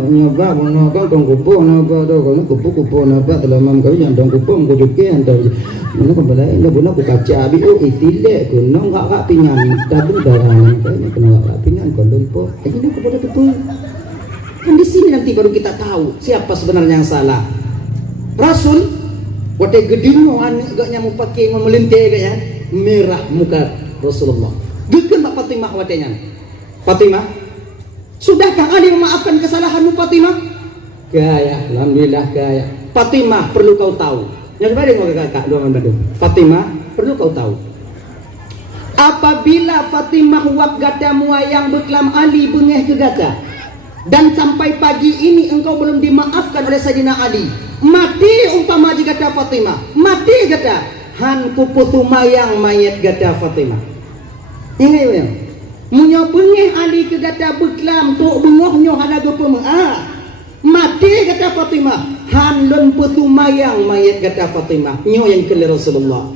nyoba bono kan dong kupo napa do kan kupo napa telamam kau yang dong kupo ko juke antar mana ko balai ndo bono ko kaca abi o itile ko no gak pingan dabung darah kayaknya kena gak pingan ko lumpo ini ko pada betul kan di sini nanti baru kita tahu siapa sebenarnya yang salah. Rasul wate gedimo anak gaknya mau pakai memelinte gaknya merah muka Rasulullah gekeun Pak Fatimah watenya. Fatimah, sudahkah Ali memaafkan kesalahanmu Fatimah? Gaya, alhamdulillah gaya. Fatimah perlu kau tahu. Yang mana mau kakak dua Bandung. Fatimah perlu kau tahu. Apabila Fatimah wak gata muayang beklam Ali bengeh ke gata dan sampai pagi ini engkau belum dimaafkan oleh Sayyidina Ali, mati umpama gata Fatimah, mati gata han kuputu mayang mayat gata Fatimah. Ingat ya. Munyo bengeh Ali ke gata beklam tok bengohnyo hanaga pemah. Mati kata Fatimah, han lon putu mayang mayat kata Fatimah. Nyo yang kele Rasulullah.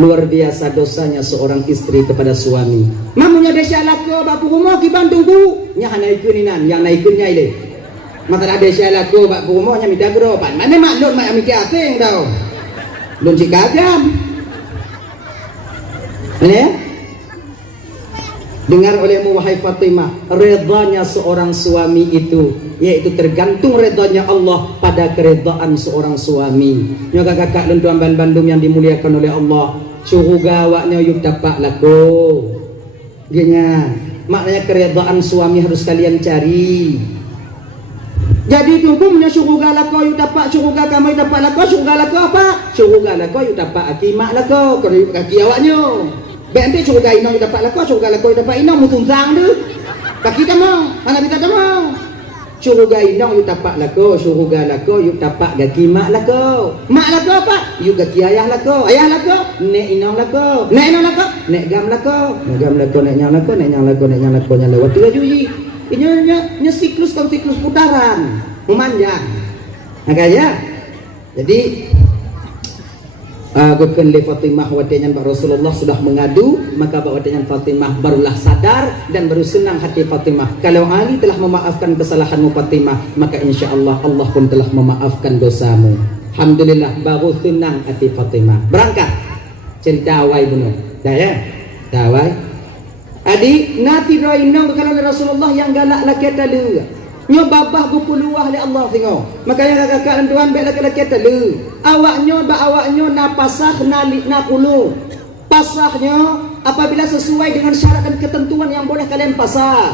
Luar biasa dosanya seorang istri kepada suami. Mamunya desa lako bapu rumah ki Bandung bu. Nya hanaikeuninan yang naikeunnya ile. Mata desa lako bapu rumahnya midagro pan. Mane maklum mak ami asing tau. Lon cikagam. Mana? Dengar olehmu wahai Fatimah, redanya seorang suami itu yaitu tergantung redanya Allah pada keredaan seorang suami. Nyoga kakak dan tuan Bandung yang dimuliakan oleh Allah, surga waknya yuk dapat lako. Gini, maknanya keredaan suami harus kalian cari. Jadi hukumnya surga lako yuk dapat surga kamu dapat lako surga lako apa? Surga lako yuk dapat akimak lako kaki awaknya. Bente surga inong dapat lako surga lako dapat inong mutunzang tu. Kaki tamang, mana kita tamang. Surga inong yuk dapat lako surga lako yuk dapat kaki mak lako. Mak lako apa? Yuk kaki ayah lako. Ayah lako, nek inong lako. Nek inong lako, nek gam lako. Nek gam lako, nek nyang lako, nek nyang lako, nek nyang lako nya lewat tu ajuyi. Ini siklus kan siklus putaran, memanjang. Makanya, jadi Gukun li Fatimah wadenyan Pak Rasulullah sudah mengadu, maka wadenyan Fatimah barulah sadar dan baru senang hati Fatimah. Kalau Ali telah memaafkan kesalahanmu Fatimah, maka insya Allah Allah pun telah memaafkan dosamu. Alhamdulillah baru senang hati Fatimah. Berangkat cinta wai bunuh. Dah ya? Dah wai. Adi nanti roinong kalau Rasulullah yang galak laki talu. Nyo babah gupuluah li Allah tengok. Makanya kakak dan tuan baik laki-laki telu. Awaknya napasah na kulu. Pasahnya apabila sesuai dengan syarat dan ketentuan yang boleh kalian pasah.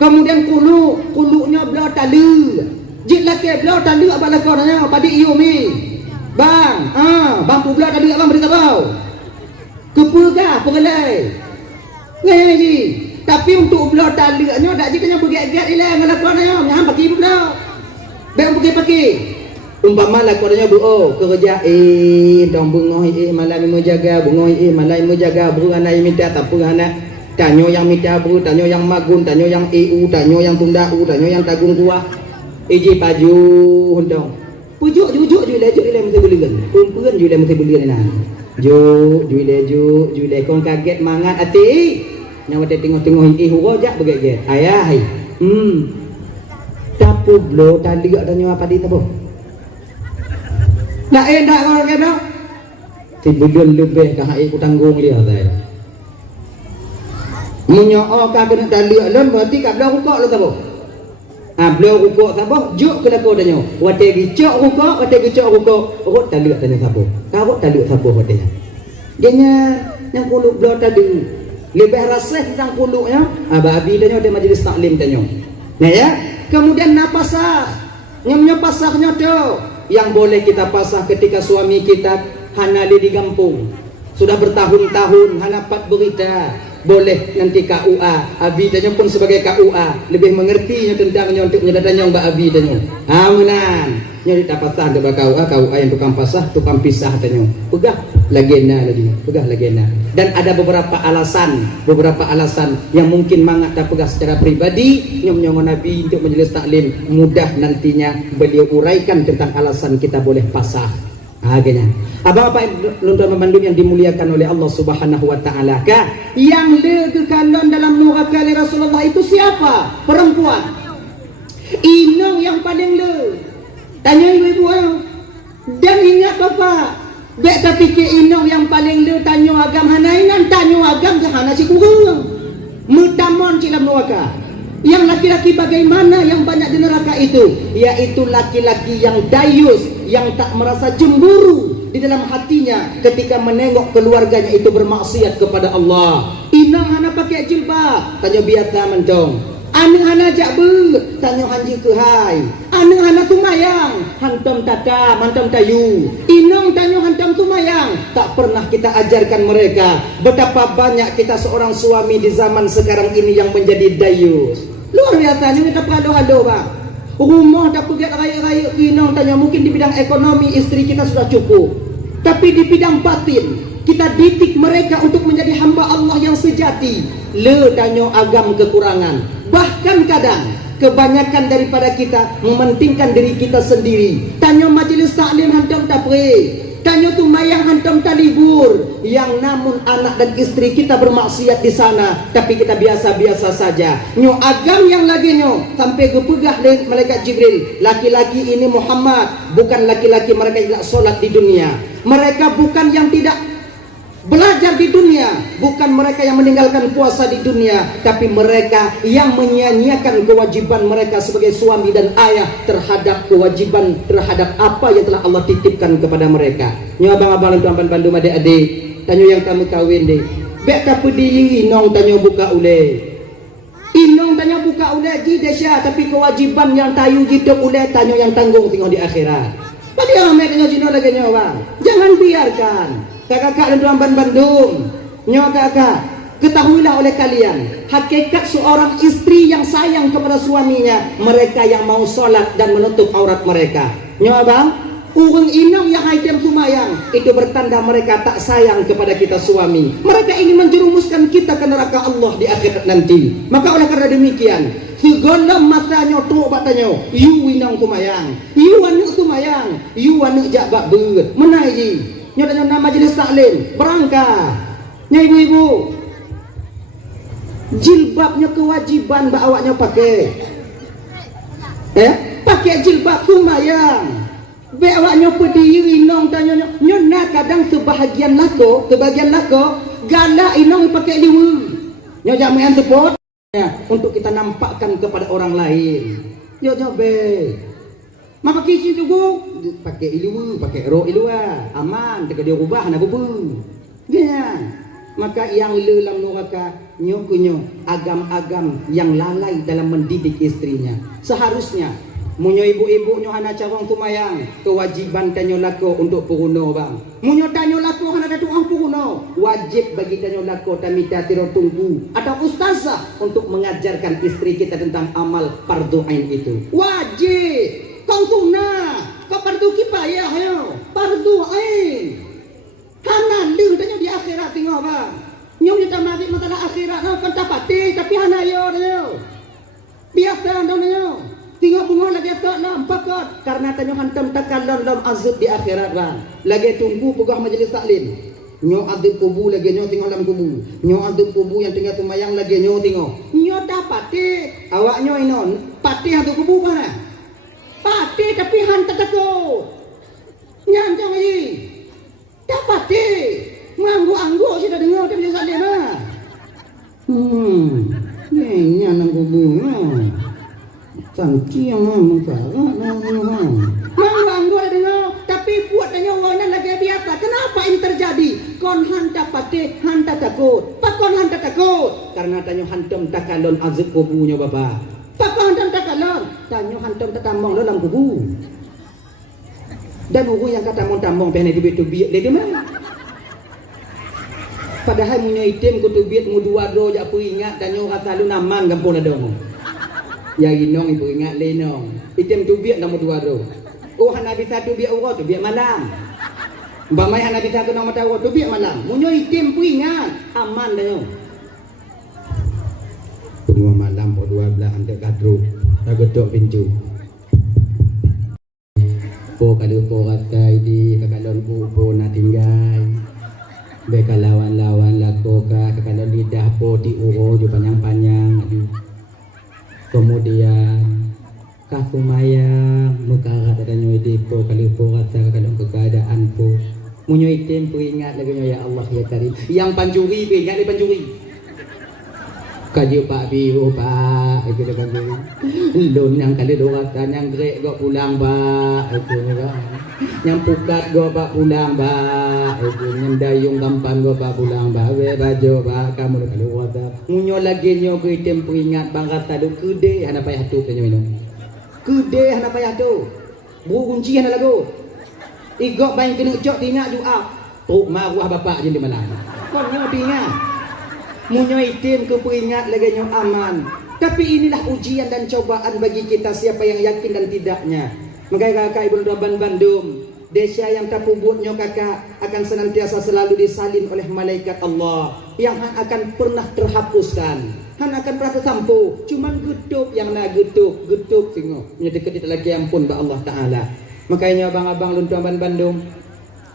Kemudian kulunya belau tali. Jik laki belau tali apa lakonnya pada iumi. Bang, bampu belau tali abang berita bau. Kepulga pengelai. Ngaji. Tapi untuk belau tali nya dak jiknya begiat-giat ilah ngalakonnya. Nyam pakai belau. Bang pakai. Umpama lakonnya kerja dong bungoh malam mau jaga bungoh malam mau jaga beranai minta tapi anak tanyo yang minta bru tanyo yang magun tanyo yang tanyo yang tundau tanyo yang tagung kuah iji paju dong pujuk jujuk jule mesti belikan kumpulan jule mesti belikan nah jule kong kaget mangat ati nyawa tengok-tengok hugo jak beget ayah tapu blo tadi gak tanyo apa di tapo. Nak enak kalau kena tibulan lebih kah aku tanggung dia saya. Menyook kena tali alon berarti kat belah rukuk lah tapo. Belah rukuk tapo juk kena ko danyo. Wate gicok rukuk, rukuk tali tanya tapo. Kau tali tapo hote. Genya yang kuluk belah tadi. Lebih rasa tentang kuluknya. Abi danyo di majlis taklim danyo. Nah ya, kemudian napasah. Nyamnya pasahnya tu. Yang boleh kita pasah ketika suami kita hanali di kampung sudah bertahun-tahun hanapat berita boleh nanti KUA abi tanya pun sebagai KUA lebih mengerti tentangnya untuk nyedatan yang mbak abi tanya menan nyari pasah ke KUA yang tukang pasah tukang pisah tanya pegah legenda dan ada beberapa alasan yang mungkin mangat tak pegah secara pribadi nyom Nabi untuk majelis taklim mudah nantinya beliau uraikan tentang alasan kita boleh pasah agaknya Abang-bapak Luntur Bandung yang dimuliakan oleh Allah Subhanahu wa taala. Yang legekalon dalam neraka Rasulullah itu siapa? Perempuan. Inong yang paling le. Tanya ibu-ibu dan ingat Bapak, bek tapi ke inong yang paling le tanya agam hanainan, tanya agam jahana si kurang. Mutamon dalam neraka. Yang laki-laki bagaimana yang banyak di neraka itu? Yaitu laki-laki yang dayus, yang tak merasa cemburu di dalam hatinya ketika menengok keluarganya itu bermaksiat kepada Allah. Inang hana pakai jilbab, tanya biasa mentong. Anu hana jakbe, tanya hanji ke hai. Anu hana tumayang, hantam tata, mantam tayu. Inang tanya hantam tumayang. Tak pernah kita ajarkan mereka betapa banyak kita seorang suami di zaman sekarang ini yang menjadi dayus. Luar biasa, ini kita perhado-hado bang. Rumah tak pergi raya-raya inang tanya mungkin di bidang ekonomi istri kita sudah cukup. Tapi di bidang batin kita didik mereka untuk menjadi hamba Allah yang sejati. Le danyo agam kekurangan. Bahkan kadang kebanyakan daripada kita mementingkan diri kita sendiri. Tanyo majelis taklim hantam tapre. Tanyo tu mayang hantam talibur. Yang namun anak dan istri kita bermaksiat di sana, tapi kita biasa-biasa saja. Nyo agam yang lagi nyo sampai kepegah dengan malaikat Jibril. Laki-laki ini Muhammad bukan laki-laki mereka yang tidak solat di dunia. Mereka bukan yang tidak belajar di dunia, bukan mereka yang meninggalkan puasa di dunia, tapi mereka yang menyia-nyiakan kewajiban mereka sebagai suami dan ayah terhadap kewajiban terhadap apa yang telah Allah titipkan kepada mereka. Nyo abang-abang tuan-tuan Bandung adik-adik, tanyo yang kamu kawin deh. Bek kapu di inong tanyo buka ule. Inong tanyo buka ule ji desya, tapi kewajiban yang tayu jitok ule tanyo yang tanggung tengok di akhirat. Bagi orang mereka jino lagi nyo bang. Jangan biarkan kakak-kakak dan tuan Bandung, nyo kakak, ketahuilah oleh kalian hakikat seorang istri yang sayang kepada suaminya, mereka yang mau sholat dan menutup aurat mereka. Nyo bang, urang inong yang item sumayang itu bertanda mereka tak sayang kepada kita suami. Mereka ingin menjerumuskan kita ke neraka Allah di akhirat nanti. Maka oleh karena demikian, segala matanya tu batanya, you inong kumayang, you anu kumayang, you anu jabak ber, menaji. Nyo nama majelis taklim berangkat. Nya ibu-ibu, jilbabnya kewajiban mbak awaknya pakai. Pakai jilbab kumayang. Be awaknya pediri inong tanya nyo nak kadang sebahagian lako galak inong pakai liwu. Nyo jamu yang tepot untuk kita nampakkan kepada orang lain. Yo be. Ma pakai situ go, pakai ilu, pakai ro ilu aman, teka dia ubah nak bubu. Dia. Maka yang lelam nuraka nyokunyo agam-agam yang lalai dalam mendidik istrinya. Seharusnya munyo ibu-ibu nyo hana carong tumayang, kewajiban tanyo lako untuk puruno bang. Munyo tanyo lako hana datuang puruno, wajib bagi tanyo lako tamita tiro tunggu atau ustazah untuk mengajarkan istri kita tentang amal fardu ain itu. Wajib. Kau sunnah, kau fardu kifayah yo, fardu ain. Hana lu tanyo di akhirat tengok bang. Nyong kita mari masalah akhirat no kan tapati tapi hana yo. Biasa dong. Tengok bunga lagi tak nampak karena tanyo hantam takallam lam azab di akhirat bang. Lagi tunggu pegah majlis taklim. Nyo adib kubu lagi nyo tengok dalam kubu. Nyo adib kubu yang tengah semayang lagi nyo tengok. Nyo dapati awak nyo inon pati hantu kubu mana? Pati tapi hantar takut. Nyanjang lagi. Dapati nganggu-anggu sudah dengar tapi jadi saklim ah. Ni nang kubu. Cantik mengkarak Manggu ada dengar tapi buatnya wanan lagi biasa. Kenapa ini terjadi? Kon hanta pate hanta takut. Pakon hanta takut karena tanyo hantam takalon azab kubunya bapa. Pakon hantam takalon tanyo hantam tatamong dalam kubu. Dan ugu yang kata montamong pene di betu biak dia mana? Padahal punya item kutu biak mu dua do jak pu ingat tanyo kata lu naman kampung adong. Ya inong ibu ingat lenong. Item tu biak nama dua do. Oh hana bisa tu biak urut tu biak malam. Bamai hana bisa tu nama tahu tu biak malam. Munyo item pu ingat aman dah. Tunggu malam po 12 anda kadru. Tak gedok pintu. Po kadu po katai di kakalon po na tinggal. Beka lawan-lawan lako ka kakalon lidah po di uro ju panjang-panjang. Kemudian kasumayang mekarat ada nyoy depo kali po kata kadang keadaan po munyoy tempo ingat lagi ya Allah ya Karim yang pancuri be ingat pancuri kaji Pak Biru Pak itu depan lon yang kali doratan yang grek go pulang Pak itu yang pukat go Pak pulang Pak itu yang dayung gampang go Pak pulang Pak we baju Pak kamu kali wata munyo lagi nyo ke tempo ingat bang kata do kede hana payah tu penyo minum kede hana payah tu bu kunci hana lagu igok bain kena cok tingak doa tok maruah bapak je di mana kon nyo tingak munyo itim ke peringat lagi nyo aman tapi inilah ujian dan cobaan bagi kita siapa yang yakin dan tidaknya makanya kakak ibu Raban Bandung desa yang tak pubutnya kakak akan senantiasa selalu disalin oleh malaikat Allah yang akan pernah terhapuskan akan pernah tersampu cuman getup yang nak getup tengok punya dekat lagi ampun ba Allah Ta'ala makanya abang-abang luntuan Bandung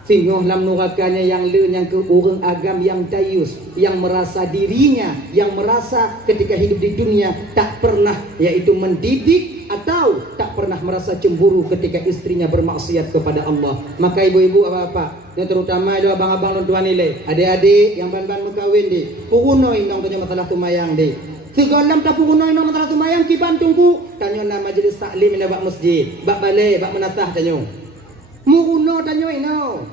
singgoh lam nurakanya yang le yang ke orang agam yang dayus yang merasa dirinya yang merasa ketika hidup di dunia tak pernah yaitu mendidik atau tak pernah merasa cemburu ketika istrinya bermaksiat kepada Allah. Maka ibu-ibu apa-apa yang terutama itu abang-abang luntuan nilai adik-adik yang ban-ban mengkawin di purunoi nong tanya masalah tumayang di segalam tak purunoi nong masalah tumayang kiban tunggu tanya nama majlis taklim ina bak masjid bak balai bak menatah tanya muruno tanyo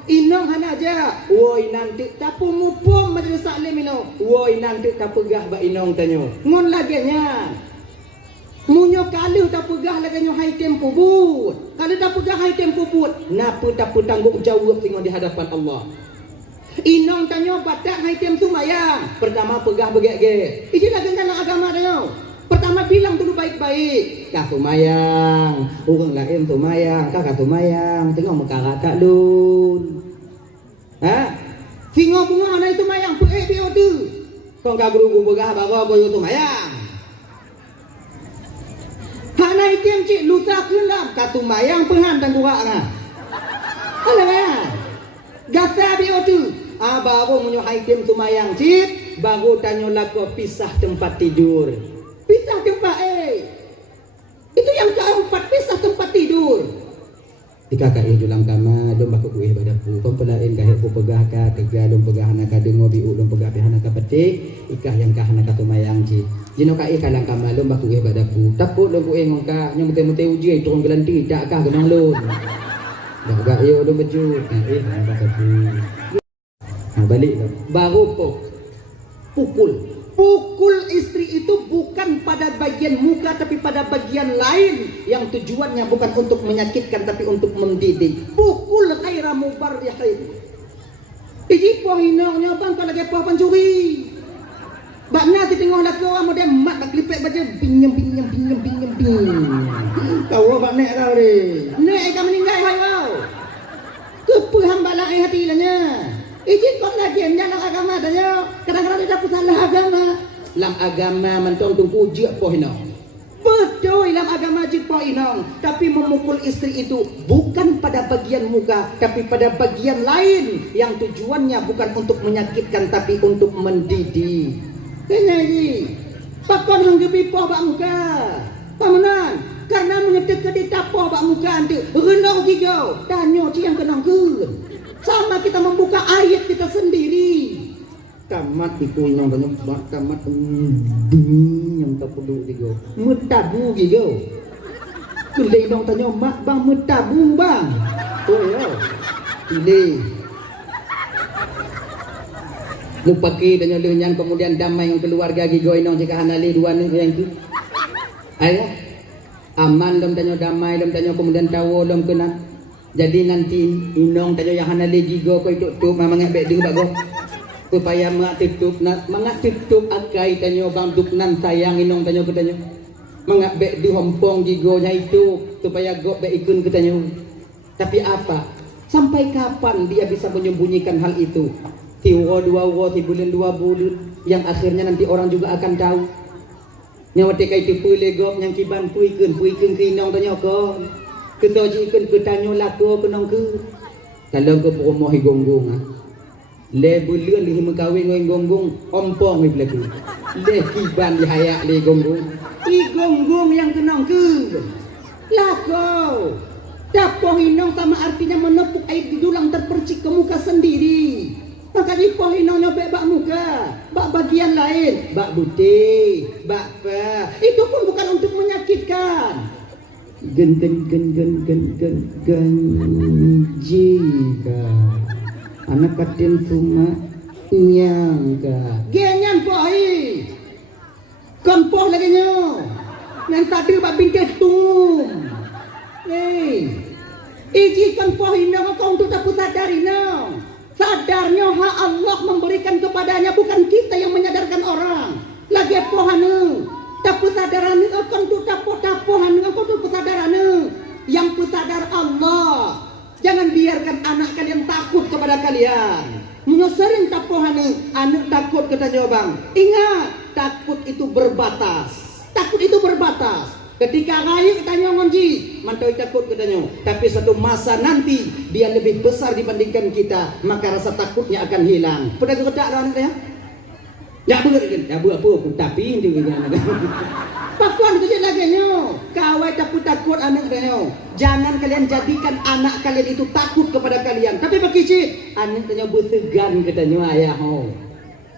inong hana aja woi nanti tapu mupom majlis taklim ino woi nanti tak pegah ba inong tanyo ngon lagenya munyo kalau tak pegah lagenya hai tempo but kalau tak pegah hai tempo but napa tak tanggung jawab tengok di hadapan Allah inong tanyo batak hai tem sumayang pertama pegah begek-gek ini lagi dalam agama tanyo pertama bilang dulu baik-baik kah tumayang orang lain tumayang kakak tumayang tengok mekara tak lun ha singo bunga ana itu mayang bio tu kau ka guru begah bawa boyo tumayang hana item cik lusa kelam ka tumayang pengan dan dua ngah ala ya gasa bio tu baru munyo item tumayang cik baru tanyo lako pisah tempat tidur pisah tempat itu yang keempat pisah tempat tidur Dikakai julang kama dom baku kuih badaku pempelain kahit pu pegah ka tega dom pegah hana ka dengo biu dom pegah pi hana ka petik ikah yang ka hana ka tumayang ji jino kai kalang kama dom baku kuih badaku takut dom kuih ngongka nyong mute uji turun gelanti tak kah genong lun dah gak yo dom baju hana badaku balik baru pukul istri itu bukan pada bagian muka tapi pada bagian lain yang tujuannya bukan untuk menyakitkan tapi untuk mendidik. Pukul khaira mubarrihin. Iji poh hinongnya bang kalau lagi poh pencuri. Baknya ti tengok dak kau amo dem mat dak klipek baca binyem. Kau bak nek kau de. Nek ka meninggal hai kau. Kepe hamba lai hati lanya. Ijin kau lagi dalam agama tanya kadang-kadang tidak salah agama. Dalam agama mentong tunggu jik poh hinong. Betul dalam agama jik poh hinong. Tapi memukul istri itu bukan pada bagian muka tapi pada bagian lain yang tujuannya bukan untuk menyakitkan tapi untuk mendidik. Kena ji. Pakon hanggebi poh bak muka. Pamenan karena mengetek ke ditapoh bak muka nanti renong gigau. Tanya ci yang kenang ke. Sama kita membuka ayat kita sendiri. Tamat itu yang banyak banget tamat yang tak perlu digo. Metabu gigo. Kulai dong tanya mak bang metabu bang. Oh ya. Pilih. Lupa ke tanya lenyang kemudian damai yang keluarga gigo inong jika hanali dua ni yang tu. Ayah. Aman dom tanya damai dom tanya kemudian tahu dom kena. Jadi nanti inong tanya yang hana lagi go kau tutup mangat bek dia bago supaya mak tutup nak mangat tutup akai tanya bang duk nan sayang inong tanya ku tanya mangat bek di hompong gigo nya itu supaya go bek ikun ku tanya tapi apa sampai kapan dia bisa menyembunyikan hal itu tiwa dua wo ti bulan 2 bulan yang akhirnya nanti orang juga akan tahu nyawa tekai tipu lego yang kiban puikeun ke inong tanya ko kesoji ikan ketanyo lako kenong ke kalau ke promo higonggong le bulan li himkawin ngoy gonggong ompong ni lagu le kiban di hayak le gonggong igonggong yang kenong ke lako tapoh inong sama artinya menepuk air di dulang terpercik ke muka sendiri maka di poh inongnya bak muka bak bagian lain bak putih bak pa itu pun bukan untuk menyakitkan jika anak katin cuma nyangka genyan pohi kon poh lagi nyo yang tadi bak bintik tum iji kon pohi no kau untuk tak sadari no sadarnya ha Allah memberikan kepadanya bukan kita yang menyadarkan orang lagi pohanu tapi sadaran akan tu tapohan akan tu kesadaran yang pesadar Allah. Jangan biarkan anak kalian takut kepada kalian. Sering tapohan anak takut katanya bang. Ingat takut itu berbatas. Takut itu berbatas. Ketika rayu katanya ngonji, mantau takut katanya. Tapi satu masa nanti dia lebih besar dibandingkan kita, maka rasa takutnya akan hilang. Pernah juga tak ada anak ya bener kan ya apa aku tapi itu kan pakuan itu lagi nyo kawai takut anak nyo jangan kalian jadikan anak kalian itu takut kepada kalian tapi pakicit anak nyo bersegan katanya ayah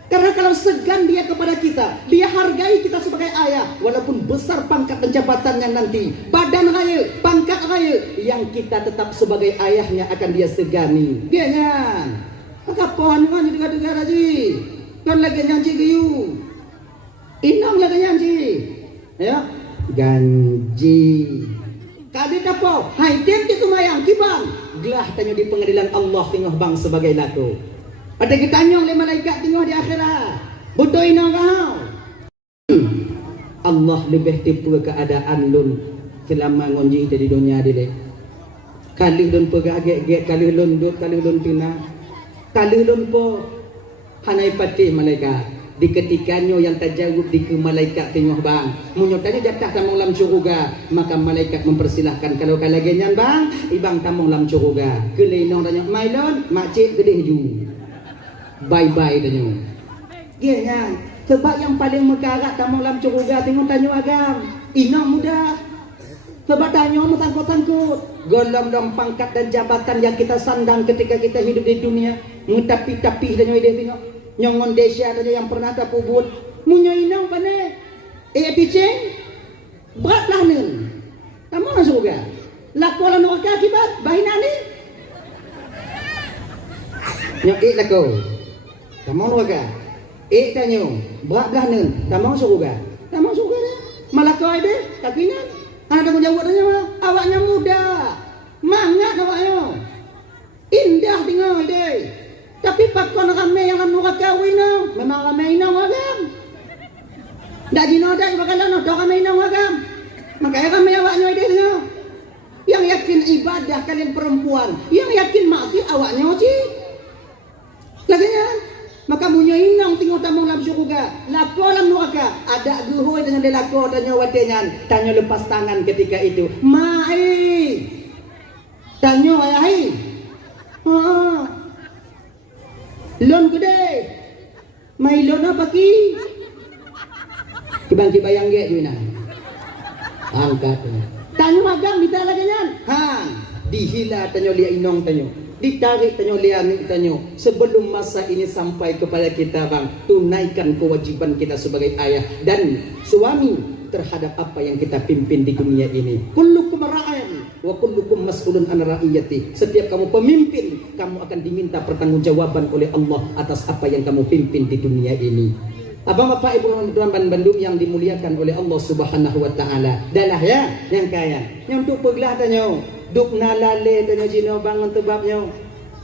karena kalau segan dia kepada kita dia hargai kita sebagai ayah walaupun besar pangkat dan jabatannya nanti badan raya pangkat raya yang kita tetap sebagai ayahnya akan dia segani dia nyan maka pohon kan juga lagi kan lagi nyanci giyu inang lagi nyanci ya ganji kadit apa hai dem itu mayang kibang gelah tanya di pengadilan Allah tengah bang sebagai laku ada kita nyong le malaikat tengah di akhirat bodoh inang kau Allah lebih tipu keadaan lun selama ngonji di dunia dile kali lun pegagek kali lun dut kali lun tina kali lun po hanai patih malaikat di ketikanya yang tajawub di ke malaikat tengok bang munyotanya jatah tamong lam syurga maka malaikat mempersilahkan kalau kalagenyan bang ibang tamong lam syurga kelenong tanya mailon makcik gede ju bye bye tanya dia nyan sebab yang paling mekarat tamong lam syurga tengok tanya agam inang muda sebab tanya sangkut-sangkut golong pangkat dan jabatan yang kita sandang ketika kita hidup di dunia, mutapi-tapi dan ide tengok nyongon desa tanya yang pernah tak pubut munyo inang pane piceng beratlah nen kamu masuk surga lakola neraka akibat bahina ni nyo lako kamu neraka tanyo beratlah nen kamu surga malah kau ide kakinan ada menjawab tanya awaknya muda mangat awaknya indah tinggal ide. Tapi pakon ramai yang kamu kawin no, memang ramai no agam. Dak jino dak bakalan no ramai no agam. Makanya ramai awaknya ide no. Yang yakin ibadah kalian perempuan, yang yakin maksiat awaknya oci. Laginya, maka munyo inang tengok tamong lam syurga, lako lam neraka, ada guhoy dengan delako dan nyawatenyan, tanyo lepas tangan ketika itu. Mai. Tanyo ayai. Lon gede, mai lon apa ki? Kibang kibayang ge juina. Angkat. Tanyo magang kita lagi nyan. Dihila tanyo lia inong tanyo. Ditarik tanyo lia ni tanyo. Sebelum masa ini sampai kepada kita bang, tunaikan kewajiban kita sebagai ayah dan suami terhadap apa yang kita pimpin di dunia ini. Kullukum ra'in wa kullukum mas'ulun an ra'iyati. Setiap kamu pemimpin, kamu akan diminta pertanggungjawaban oleh Allah atas apa yang kamu pimpin di dunia ini. Abang bapak ibu dan bandung yang dimuliakan oleh Allah Subhanahu wa taala. Dalah ya yang kaya. Yang tu peglah tanyo, duk nalale tanyo jino bangun tebabnya.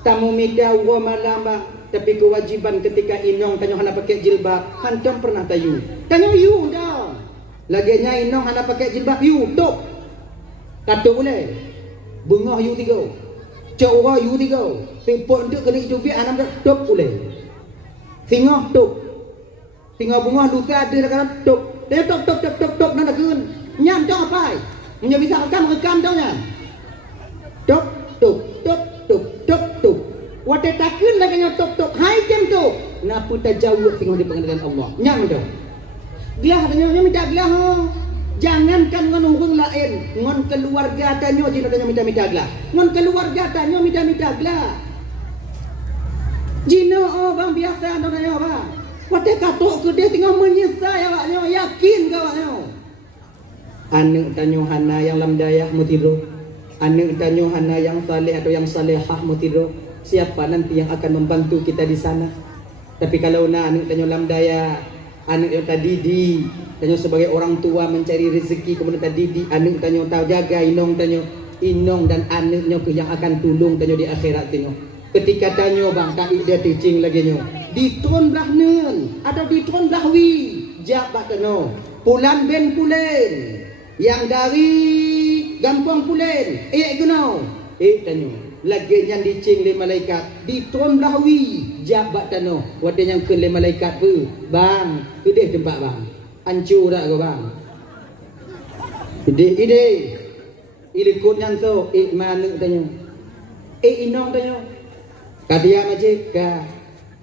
Tamu mida wa malamba tapi kewajiban ketika inong tanyo hana pakai jilbab. Hantam pernah tayu. Tanyo yu dah. Laginya inong hana pakai jilbab yu tok. Kata boleh. Bengah yu tiga. Cawra yu tiga. Tempok untuk kena hidup anak tok boleh. Singah tok. Tinggal bunga luka ada dekat tok. Dia tok nak kun. Nyam tok apa? Punya bisa rekam tok nya. Tok. Wate takun lagi nya tok. Hai jam tok. Napa tak jauh tengok di pengadilan Allah. Nyam tok. Gelah tanya minta gelah. Jangankan ngon urang lain, ngon keluarga tanyo jino tanyo minta gelah. Ngon keluarga tanyo minta gelah. Jino bang biasa tanyo bang. Wate katok ke dia tinggal menyesal awaknya, yakin ke awaknya. Anak tanyo hana yang lamdayah mutido. Anak tanyo hana yang saleh atau yang salehah mutido. Siapa nanti yang akan membantu kita di sana? Tapi kalau anak tanyo lamdayah, anak yang tadi tanyo sebagai orang tua mencari rezeki kemudian tadi anak tanyo tahu jaga inong dan anaknya yang akan tolong tanyo di akhirat tanyo. Ketika tanyo bang tak dia teaching lagi nyo di tron belah nen atau di tron belah wi jabat tanyo pulan ben pulen yang dari gampang pulen gunau tanyo lagi yang dicing le malaikat di tron belah wi jabat tanyo wade yang ke le malaikat pu bang kedeh tempat bang hancur dak kau bang ide ilikut nyanto mana tanyo inong tanyo kadia majik ka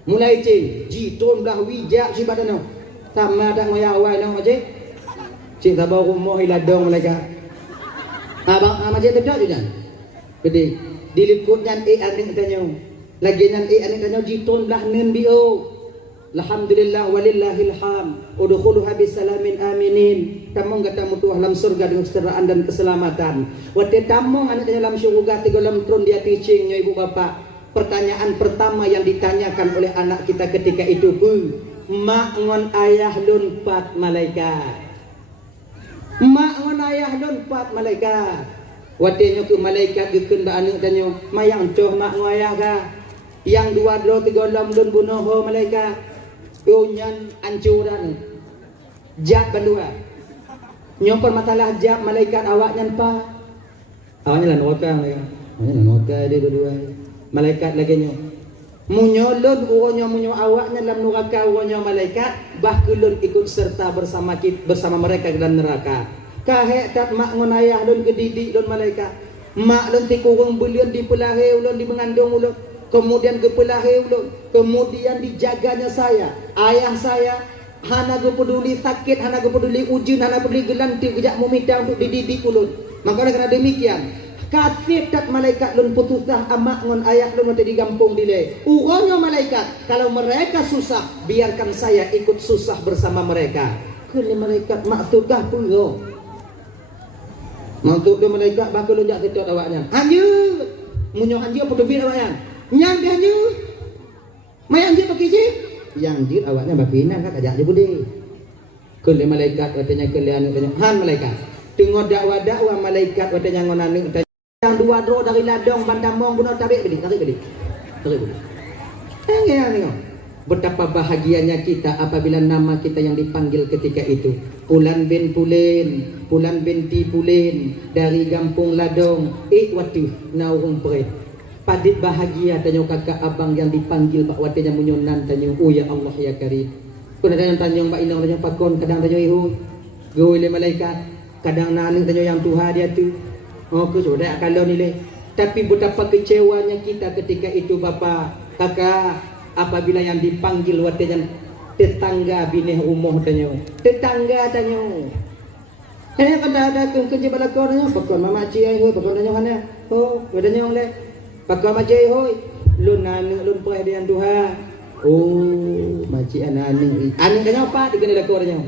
mulai cing jiton dah wijak si badano sama dak ngoya awai no majik cing tabau rumah iladong mereka abang majik tedak juga gede dilikut nyan aning tanyo lagi nyan aning tanyo jiton dah nen bio alhamdulillah walillahil ham udkhuluha bisalamin aminin tamong gatamu tuah dalam surga dengan kesejahteraan dan keselamatan wate tamong anak dalam syurga tiga dalam tron dia teaching nya ibu bapak. Pertanyaan pertama yang ditanyakan oleh anak kita ketika itu mak ngon ayah lun pat malaikat. Mak ngon ayah lun pat malaikat. Watenya ke malaikat gekeun ba anak tanyo mayang coh mak ngon ayah ka. Yang dua dro tiga lam lun bunuh malaikat. Unyan ancuran. Jat bandua. Nyopon matalah jat malaikat awak nyan pa. Awaknya lan waka malaikat. Awaknya lan waka dia dua-dua. Malaikat lagi nyo munyolon uonyo munyo awaknya dalam neraka uonyo malaikat bahkulun ikut serta bersama mereka dalam neraka kahe tak mak ngonayah lon kedidik lon malaikat mak lon tikurung belian di pelahe ulun di mengandung ulun kemudian ke pelahe ulun kemudian dijaganya saya ayah saya hana go peduli sakit hana go peduli ujin hana peduli gelantik kejak memita untuk dididik ulun maka karena demikian kasih tak malaikat lun putusah amak ngon ayat lun mati digampung dile. Uronyo malaikat, kalau mereka susah, biarkan saya ikut susah bersama mereka. Kele malaikat maksudkah puyo? Maksud dia malaikat bakal lunjak sedot awaknya. Anjir, munyo anjir pedubit awaknya. Nyang dia anjir. Mai anjir pakai je. Yang anjir awaknya bakina kan ajak je bude. Kele malaikat katanya kele anu katanya. Han malaikat. Tengok dakwah-dakwah malaikat katanya ngon anu yang dua dro dari ladong bandamong guna tarik beli. Tengok. Betapa bahagianya kita apabila nama kita yang dipanggil ketika itu. Pulan bin binti Pulin dari Gampung Ladong. Watu naung pret. Padit bahagia tanya kakak abang yang dipanggil pak watenya munyonan tanya. Oh ya Allah ya Karim. Kuna tanya mbak inong tanya pakon kadang tanya ihu. Gole malaikat. Kadang naning tanya yang Tuhan dia tu. Oh ke sudah kalau nilai. Tapi betapa kecewanya kita ketika itu bapak, kakak, apabila yang dipanggil watenya tetangga bini rumah tanya. Tetangga tanya. Kada ada kerja balakon tanya. Pakon mama cie hoi, pakon tanya mana? Oh, wadanya oleh. Pakon mama cie hoi. Lun naning lun pereh dengan Tuhan. Oh, maci aning. Aning tanya apa? Dikenal lakon tanya.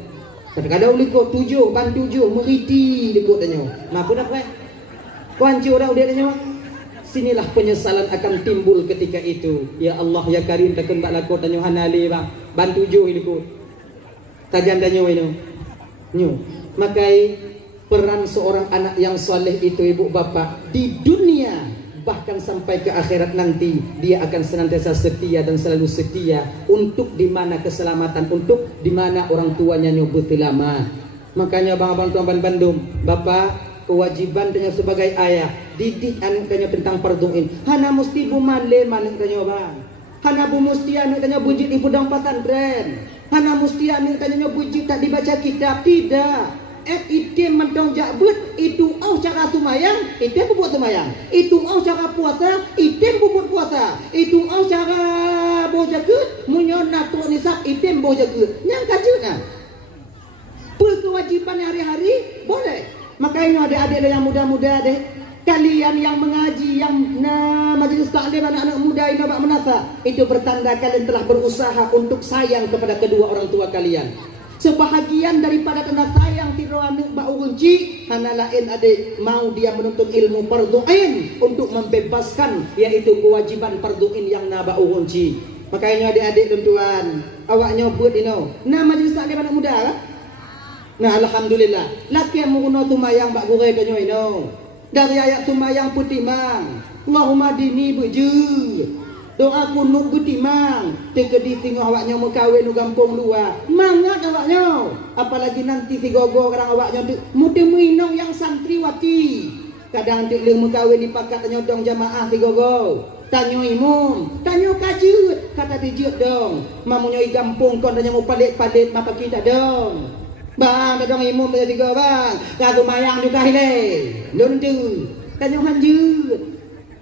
Kadang-kadang liko 7, ban 7, meriti liko tanya. Napa dah pereh? Kuanci orang dia tanya. Sinilah penyesalan akan timbul ketika itu. Ya Allah ya Karim takkan bak lakon tanya hanali bang. Ban 7 liko. Tajan tanya ini. Nyu. Makai peran seorang anak yang soleh itu ibu bapak di dunia bahkan sampai ke akhirat nanti dia akan senantiasa setia dan selalu setia untuk di mana keselamatan, untuk di mana orang tuanya nyebut lama. Makanya abang-abang tuan Bandung, bapak kewajiban tanya sebagai ayah didik anak tanya tentang parduin. Hana mesti bu male tanya bang. Hana bu mesti anak tanya bujit ibu dang pesantren. Hana mesti anak tanya bujit tak dibaca kitab, tidak. Item mentong jabut itu cara tumayang, item buat tumayang. Itu cara puasa, item buat puasa. Itu cara bojagut, munyon natu nisab, item bojagut. Yang kajuna. Kewajiban hari-hari boleh. Makanya adik-adik yang muda-muda deh, kalian yang mengaji, yang majelis taklim anak-anak muda ini bak menasa, itu bertanda kalian telah berusaha untuk sayang kepada kedua orang tua kalian. Sebahagian daripada tanda sayang tiroan bak urunci, hana lain adik mau dia menuntut ilmu parduin untuk membebaskan yaitu kewajiban parduin yang naba urunci. Makanya adik-adik dan tuan, awak nyobut ino. Nah majelis taklim anak muda lah. Nah alhamdulillah, laki yang menguno tumayang bak gure kanyo ino. Dari ayat tumayang putih mang. Allahumma dini beju. Doa kunut butimang. Tegedi tengok awaknya mau kahwin di kampung luar. Mangat awaknya. Apalagi nanti tigogo orang awaknya muda minong yang santriwati. Kadang nanti mau kahwin di pakat tanya dong jamaah tigogo. Tanya imum, tanya kajut. Kata dijut dong. Mamunya i kampung kon tanya mau palit-palit mapa kita dong. Bang, tanya imum tanya tiga bang. Kata mayang juga hile. Lundu. Tanya hanjut.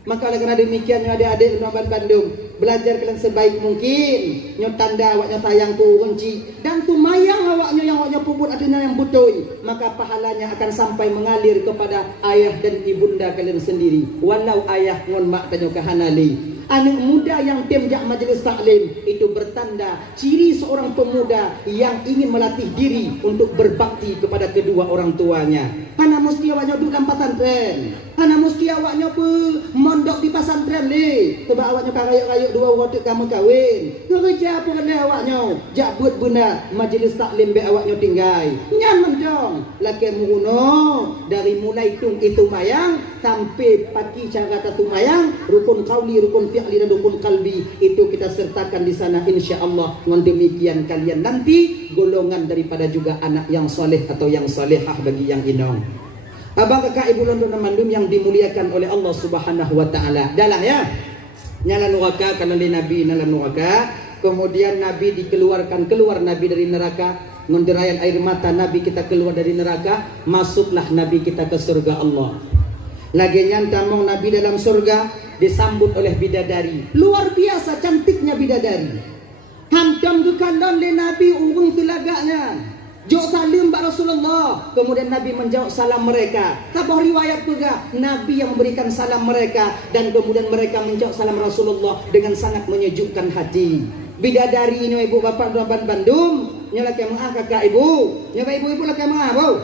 Maka oleh kerana demikian adik-adik Nuaban Bandung, belajar kalian sebaik mungkin. Nyo tanda awaknya sayang tu kunci dan tumayang awaknya yang awaknya puput adina yang betul, maka pahalanya akan sampai mengalir kepada ayah dan ibunda kalian sendiri. Walau ayah ngon mak tanyo kahanali. Anak muda yang temjak majelis taklim itu bertanda ciri seorang pemuda yang ingin melatih diri untuk berbakti kepada kedua orang tuanya. Hana mesti awaknya duduk dalam pesantren. Hana mesti awaknya mondok di pesantren le. Sebab awaknya kayuk-kayuk dua waktu kamu kahwin. Kerja pun kena awaknya. Jabut benda majelis taklim be awaknya tinggal. Nyaman dong. Laki muhuno dari mulai tung itu mayang sampai pagi cara tatu mayang, rukun qauli, rukun fi'li dan rukun qalbi itu kita sertakan di sana insyaallah. Dengan demikian kalian nanti golongan daripada juga anak yang soleh atau yang solehah bagi yang inong. Abang kakak ibu London Mandum yang dimuliakan oleh Allah Subhanahu wa taala. Dalah ya. Nyala neraka kana Nabi nyala neraka. Kemudian Nabi dikeluarkan keluar Nabi dari neraka, menderayan air mata Nabi kita keluar dari neraka, masuklah Nabi kita ke surga Allah. Lagi nyantamong Nabi dalam surga disambut oleh bidadari. Luar biasa cantiknya bidadari. Hantam ke kanan le Nabi urung telagaknya. Jok salim ba Rasulullah. Kemudian Nabi menjawab salam mereka. Tabah riwayat juga Nabi yang memberikan salam mereka, dan kemudian mereka menjawab salam Rasulullah dengan sangat menyejukkan hati. Bidadari ini ibu bapak Tuan Bandung, nyala kemah kakak ibu, nyala ibu-ibu lah kemah bu.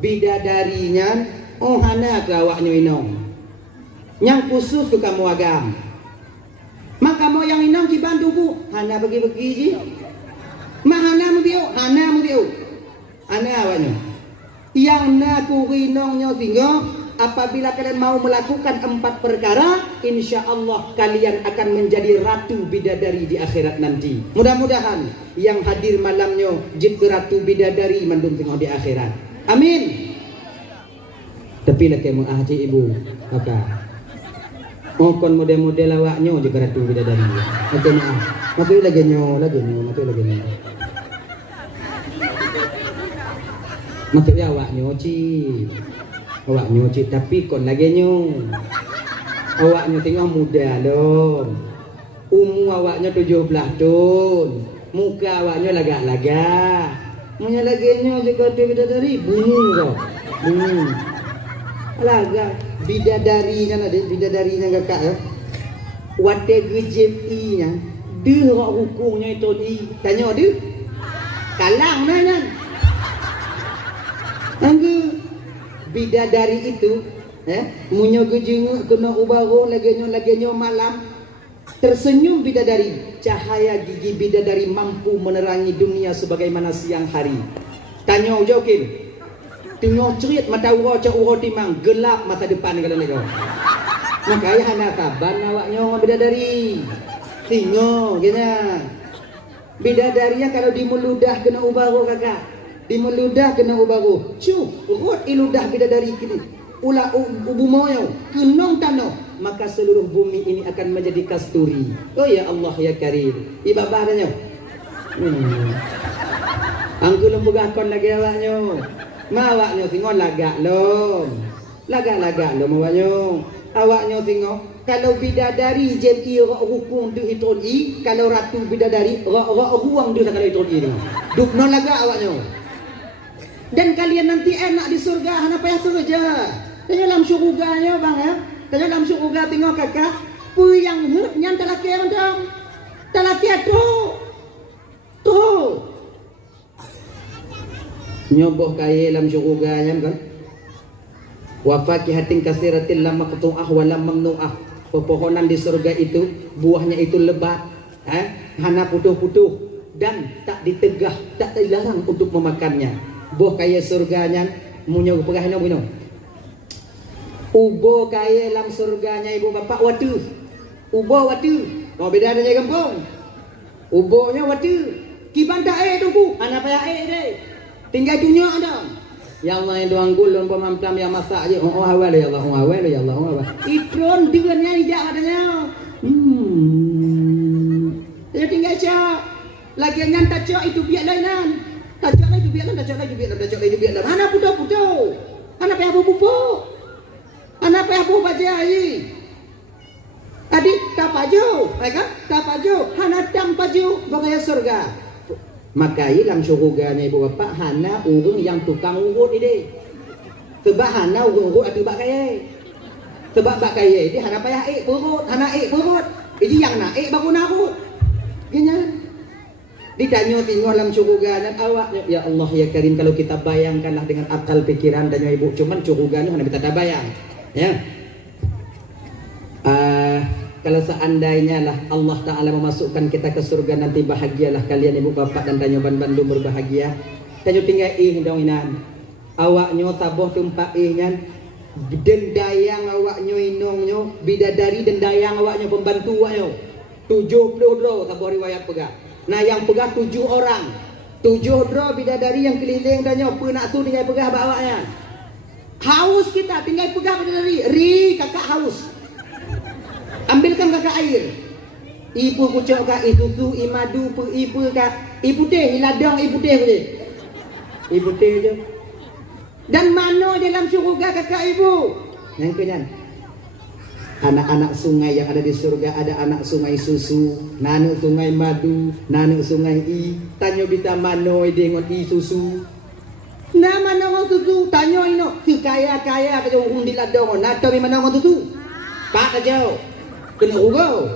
Bidadarinya, oh hana ke awaknya inong, yang khusus ke kamu agam. Maka mau yang inong di Bandung bu, hana bagi-bagi je. Mahana mudiu, hana mudiu. Ana awaknya. Yang naku rinongnya tinggal, apabila kalian mau melakukan 4 perkara, insya Allah kalian akan menjadi ratu bidadari di akhirat nanti. Mudah-mudahan yang hadir malamnya jadi ratu bidadari mandung tengok di akhirat. Amin. Tapi lah kayak mengaji ibu, maka kon model-model awaknya juga ratu bidadari. Oke maaf. Maka lagi nyo. Maksudnya awak nyuci, tapi kon lagi nyu. Awaknya tengok muda loh. Awaknya 17 tahun. Muka awaknya lagak-lagak. Munya lagi nyu juga bidadari bunyi kok. Bunyi. Lagak bidadarinya ada bidadarinya kakak ya. Wate GJI-nya. Dia hukumnya itu di tanya dia. Kalang nanya. Angge bidadari itu munyo gejeng kena ubaro lagenyo malam tersenyum bidadari, cahaya gigi bidadari mampu menerangi dunia sebagaimana siang hari. Tanya jokin tengok cerit mata uro cak uro timang gelap masa depan kalau nego. Makanya hana taban awaknya bidadari tengok gina bidadarinya kalau dimeludah kena ubaro kakak. Di meludah kena ubaru rot iludah bidadari kini ula ubu moyo kenong tano, maka seluruh bumi ini akan menjadi kasturi. Oh ya Allah ya Karim, ibabahnya angku lembugahkon lagi awaknya mawaknya tengok lagak lom awaknya tengok kalau bidadari jem'i hukum du itoni, kalau ratu bidadari ruang du kalau itoni duk non lagak awaknya. Dan kalian nanti enak di surga, hana payah surga. Tanya dalam surganya bang ya. Tanya dalam surga tengok kakak, puyang nyan talaki yang dong. Talaki tu. Nyoboh kaya dalam surganya kan. Wa fakihatin kasiratin lam maqtu'ah wa lam mamnu'ah. Pepohonan di surga itu buahnya itu lebat, hana putuh-putuh dan tak ditegah, tak dilarang untuk memakannya. Boh kaya surganya munyo pegahna buno. Ubo kaya dalam surganya ibu bapak watu. Ubo watu. Mau beda dengan kampung. Ubonya watu. Kibanda tu ana paya deh. Tinggal dunia ada. Ya Allah yang doang gulun pemamplam yang masak aja. Oh awal ya Allah, awal ya Allah, awal. Ikron dengannya tidak adanya. Dia tinggal cak. Lagi nyantar cak itu biar lainan. Tajak lagi biarlah. Anak putu. Anak payah pupu. Anak payah pupu bajai. Adik tapaju, mereka tapaju. Hana dam paju bagaya surga. Maka dalam surganya ibu bapak hana urung yang tukang urut ini. Sebab hana urut atau bak kaya. Sebab bak kaya ini hana payah urut, hana urut. Ini yang nak baru narut. Gini. Ditanya tinggal dalam surga dan awaknya ya Allah ya Karim, kalau kita bayangkanlah dengan akal pikiran dan ibu cuman surganya hanya kita tak bayang ya. Kalau seandainya lah Allah Ta'ala memasukkan kita ke surga nanti, bahagialah kalian ibu bapak dan Tanyoban Bandung berbahagia. Tanyo tinggal dong inan awaknya taboh tumpak nyan dendayang awaknya inongnya bidadari dendayang awaknya pembantu awaknya 70 dro taboh riwayat pegah. Nah yang pegah 7 orang, 7 dro bidadari yang keliling dan nyoba nak tu tinggal pegah bawanya. Haus kita tinggal pegah bidadari, kakak haus. Ambilkan kakak air. Ibu kucok kak itu tu imadu ibu kak ibu teh hiladong ibu teh je. Dan mana dalam surga kakak ibu? Yang kenyan. Anak-anak sungai yang ada di surga ada anak sungai susu, nanu sungai madu, nanu sungai i. Tanyo bita mano dengan i susu. Na mana orang susu? Tanyo ino si kaya-kaya ke jong di ladong. Na tahu mana orang susu? Pak aja. Kena ugo.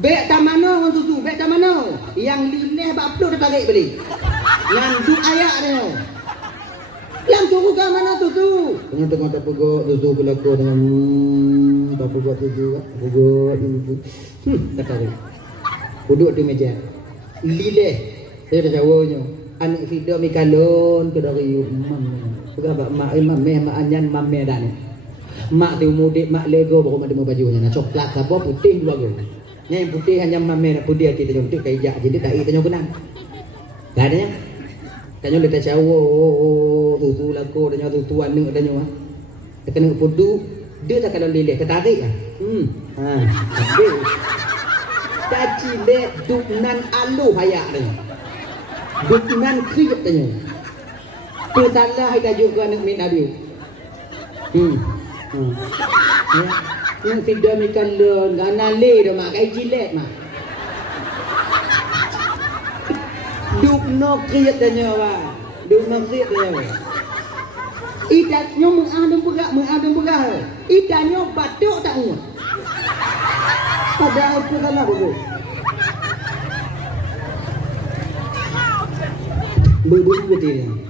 Bek tamano orang susu, bek tamano. Yang lileh ba upload dah tarik beli. Yang du ayak dia. Yang suruh ke mana susu? Tengah tengah tak pegok susu kelakor dengan tak pegok susu, pegok itu. Tak tarik. Duduk di meja. Lileh. Saya dah jawabnya. Anak video mi kalon ke dari mam. Mak meh mak anyan mame dah ni. Mak tu mudik mak lego baru mak demo bajunya. Nah coklat apa putih dua go. Yang putih hanya mame nak putih hati tanya untuk kayak jadi tak tanya benang. Dah ada nya. Tanya letak cawo tu lako tanya tu tuan ni tanya. Kena pudu dia tak kalau leleh ketarik ah. Ha. Habis. Caci le duknan alu hayak ni. Dukungan kriuk tanya. Tersalah kita juga nak min abi. Ya. Yang tidak makan lon, ganale dah mak kai jilet mak. Dukno kriuk tanya wa. Dukno kriuk tanya wa. Idatnya mengadam berak. Idatnya batuk tak ngah. Padahal pernah begitu. Bubuk betul.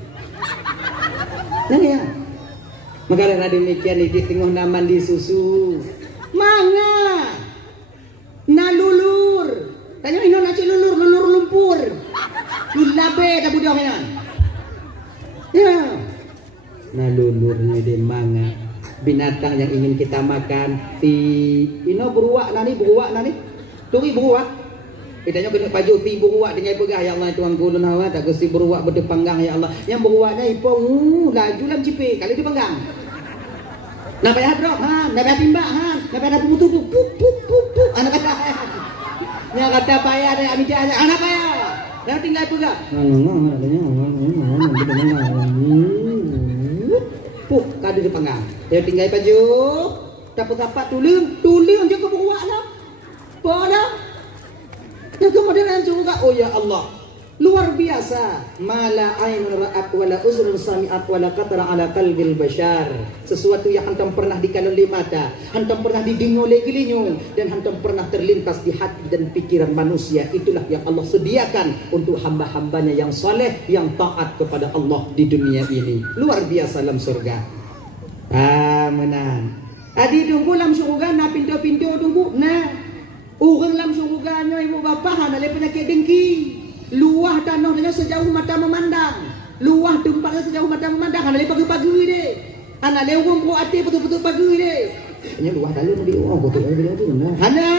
Nanya. Maka ada demikian di tengah naman di susu. Manga. Nalulur. Tanya ino nasi lulur lumpur. Lulabe dah budak ya. Ya. Nalulur ni de manga. Binatang yang ingin kita makan. Ino beruak nani. Turi beruak. Kitanya kena baju ti beruak dengan pegah ya Allah tuan kulun hawa tak kesi beruak berdepanggang ya Allah. Yang beruaknya ipong laju lam cipe kali dia panggang. Nak payah drop ha, nak payah timbak ha, nak payah putu pup. Anak kata. Nya kata payah ada amijanya anak payah. Dah tinggal pegah. Pup kali dia panggang. Dia tinggal baju dapat tulung je ke beruak lah. Bodoh. Dan kemudian juga oh ya Allah luar biasa mala ainun ra'at wala uzrun sami'at wala qatara ala qalbil bashar sesuatu yang hantam pernah dikaloli mata hantam pernah didengar oleh telinga dan hantam pernah terlintas di hati dan pikiran manusia itulah yang Allah sediakan untuk hamba-hambanya yang saleh yang taat kepada Allah di dunia ini luar biasa dalam surga menang adi tunggu dalam surga na pintu-pintu tunggu nah orang dalam surganya ibu bapa ada penyakit dengki. Luah tanahnya sejauh mata memandang. Luah tempatnya sejauh mata memandang. Ada pagi-pagi deh. Anak le orang buat hati betul-betul pagi deh. Hanya luah dalam di orang betul dia tu benar. Hana.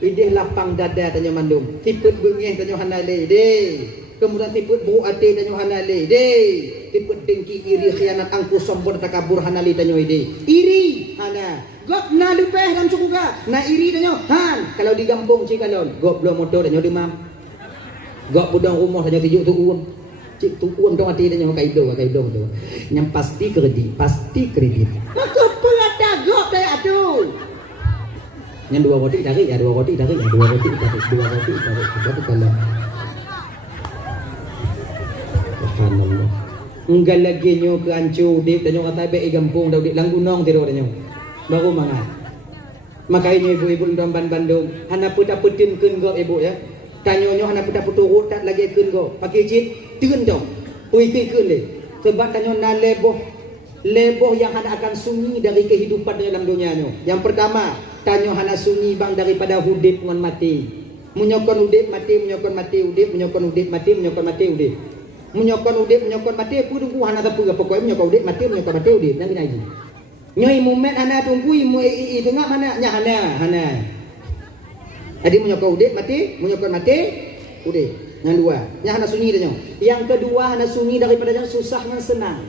Ideh lapang dada tanya mandum. Tiput bengih tanya hana le deh. Kemudian tiput buat hati tanya hana le deh. Tiput dengki iri khianat angku sombong takabur hana le tanya ide. Iri hana. Gop na lupeh dalam surga. Na iri tanya. Han, kalau di kampung Cikalon, gop belum motor tanya demam. Gop budang rumah tanya tijuk tu uang. Cik tu uang dong hati tanya kaido tu. Yang pasti kredit. Maka pelata gop dah atuh. Yang dua roti tarik. Berapa kalau? Subhanallah. Enggal lagi nyo ke ancu dik tanya kata be kampung dah dik langgunong tidur tanya. Baru mangat. Makanya ibu-ibu dalam Bandung, hana puta putin keun go ibu ya. Tanyonyo hana puta puturut tak lagi keun go. Pakai cit teun dong. Pui keun le. Sebab tanyo na leboh yang hana akan sunyi dari kehidupan dalam dunianya. Yang pertama, tanyo hana sunyi bang daripada hudip ngan mati. Menyokon udip mati, menyokon mati udip, menyokon udip mati, menyokon mati udip. Menyokon udip, menyokon mati, pun hana tapu pokoknya menyokon udip mati, menyokon mati udip. Yang kena lagi. Nyoi mumet ana tunggu imu tengah mana nya hana. Adi menyokong udip mati, menyokong mati udip. Yang dua, nya hana sunyi dah. Yang kedua hana sunyi daripada yang susah yang senang.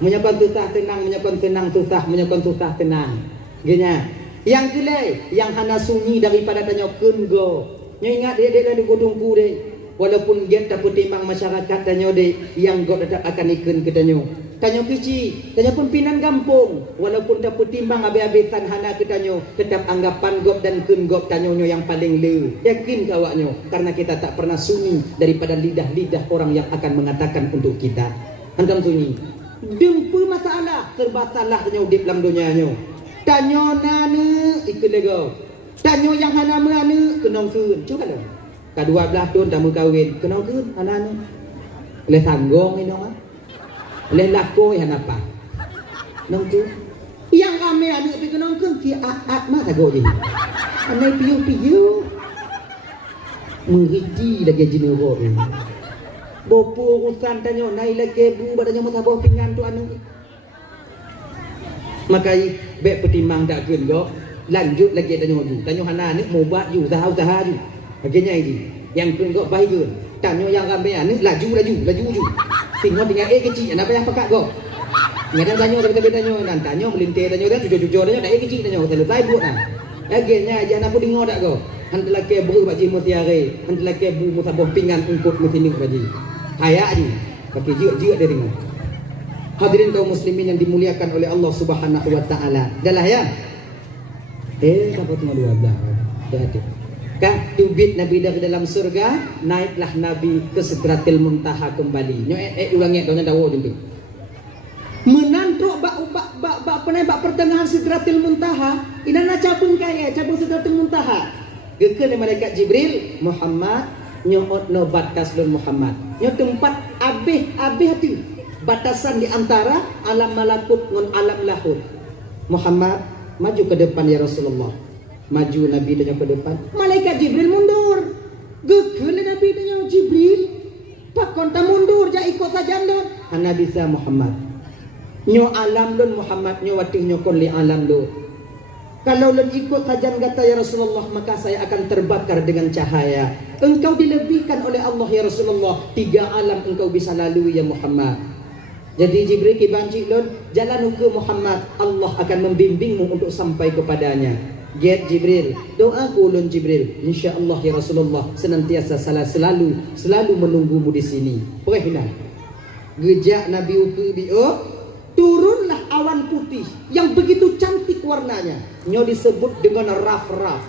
Menyokong susah tenang, menyokong tenang susah, menyokong susah tenang. Genya. Yang kelai, yang hana sunyi daripada tanya kungo. Nya ingat dia di godongku deh. Walaupun dia tak timbang masyarakat tanya deh yang god tetap akan ikun ke tanya. Tanyo kecil, tanyo pun pinan gampung. Walaupun tak timbang habis-habisan hana ketanyo, tetap anggapan gop dan kun gop tanyonyo yang paling le. Yakin kawaknyo, karena kita tak pernah sunyi daripada lidah-lidah orang yang akan mengatakan untuk kita. Antam sunyi. Dempu masalah, serba salah tanyo di dalam dunianyo. Tanyo nana ikut lego. Tanyo yang hana merana kenong kun. Cuba lah. Kedua belah tahun tamu kahwin, kenong kun anak-anak. Le sanggong ini dong. Le lako yang apa? Nongku. Yang kami adik pergi nongkung ki at mah tak goje. Anai piu-piu. Menghiji lagi jenero ini. Bopo urusan tanyo nai lagi bu badannya mau sabah pinggan tu anu. Makai bek pertimbang tak kun go. Lanjut lagi tanyo tu. Tanyo hana ni mau buat you usaha you. Akhirnya ini yang kun go baik kun. Tanyo yang kami anu laju. Tinggal kecil apa yang pakak go. Ngadang tanyo tapi tanyo nan tanyo melintir tanyo dah jujur tanyo dah kecil tanyo selesai buat nah. Akhirnya aja nak pun dengar tak go. Hantalah ke buru baji mutiare, hantalah ke bu musabah pinggan ungkut muslimin baji. Hayak ni. Tapi jiak dia dengar. Hadirin kaum muslimin yang dimuliakan oleh Allah Subhanahu wa taala. Dahlah ya. Siapa tengah 12. Dah ada. Kah tubit Nabi dari dalam surga, naiklah Nabi ke Sidratil Muntaha kembali. Nyo ulangi donya dawo dulu. Menantuk bak pertengahan Sidratil Muntaha, inana cabun kaya, cabun Sidratil Muntaha. Gekeun malaikat Jibril, Muhammad nyo batas lun Muhammad. Nyo tempat abih hati. Batasan di antara alam malakut ngan alam lahut. Muhammad maju ke depan ya Rasulullah. Maju Nabi tanya ke depan. Malaikat Jibril mundur. Gekeun Nabi tanya Jibril. Pak konta mundur ja ikut saja ndon. Ana bisa Muhammad. Nyo alam lun Muhammad nyo watih nyo kon li alam lun. Kalau lun ikut saja kata ya Rasulullah maka saya akan terbakar dengan cahaya. Engkau dilebihkan oleh Allah ya Rasulullah. 3 alam engkau bisa lalui ya Muhammad. Jadi Jibril kibanci lun jalan ke Muhammad. Allah akan membimbingmu untuk sampai kepadanya. Get Jibril, doa ulun Jibril, insyaallah ya Rasulullah senantiasa selalu menunggumu di sini. Perhatikan. Gejak Nabi uku bio, turunlah awan putih yang begitu cantik warnanya. Nyo disebut dengan raf-raf.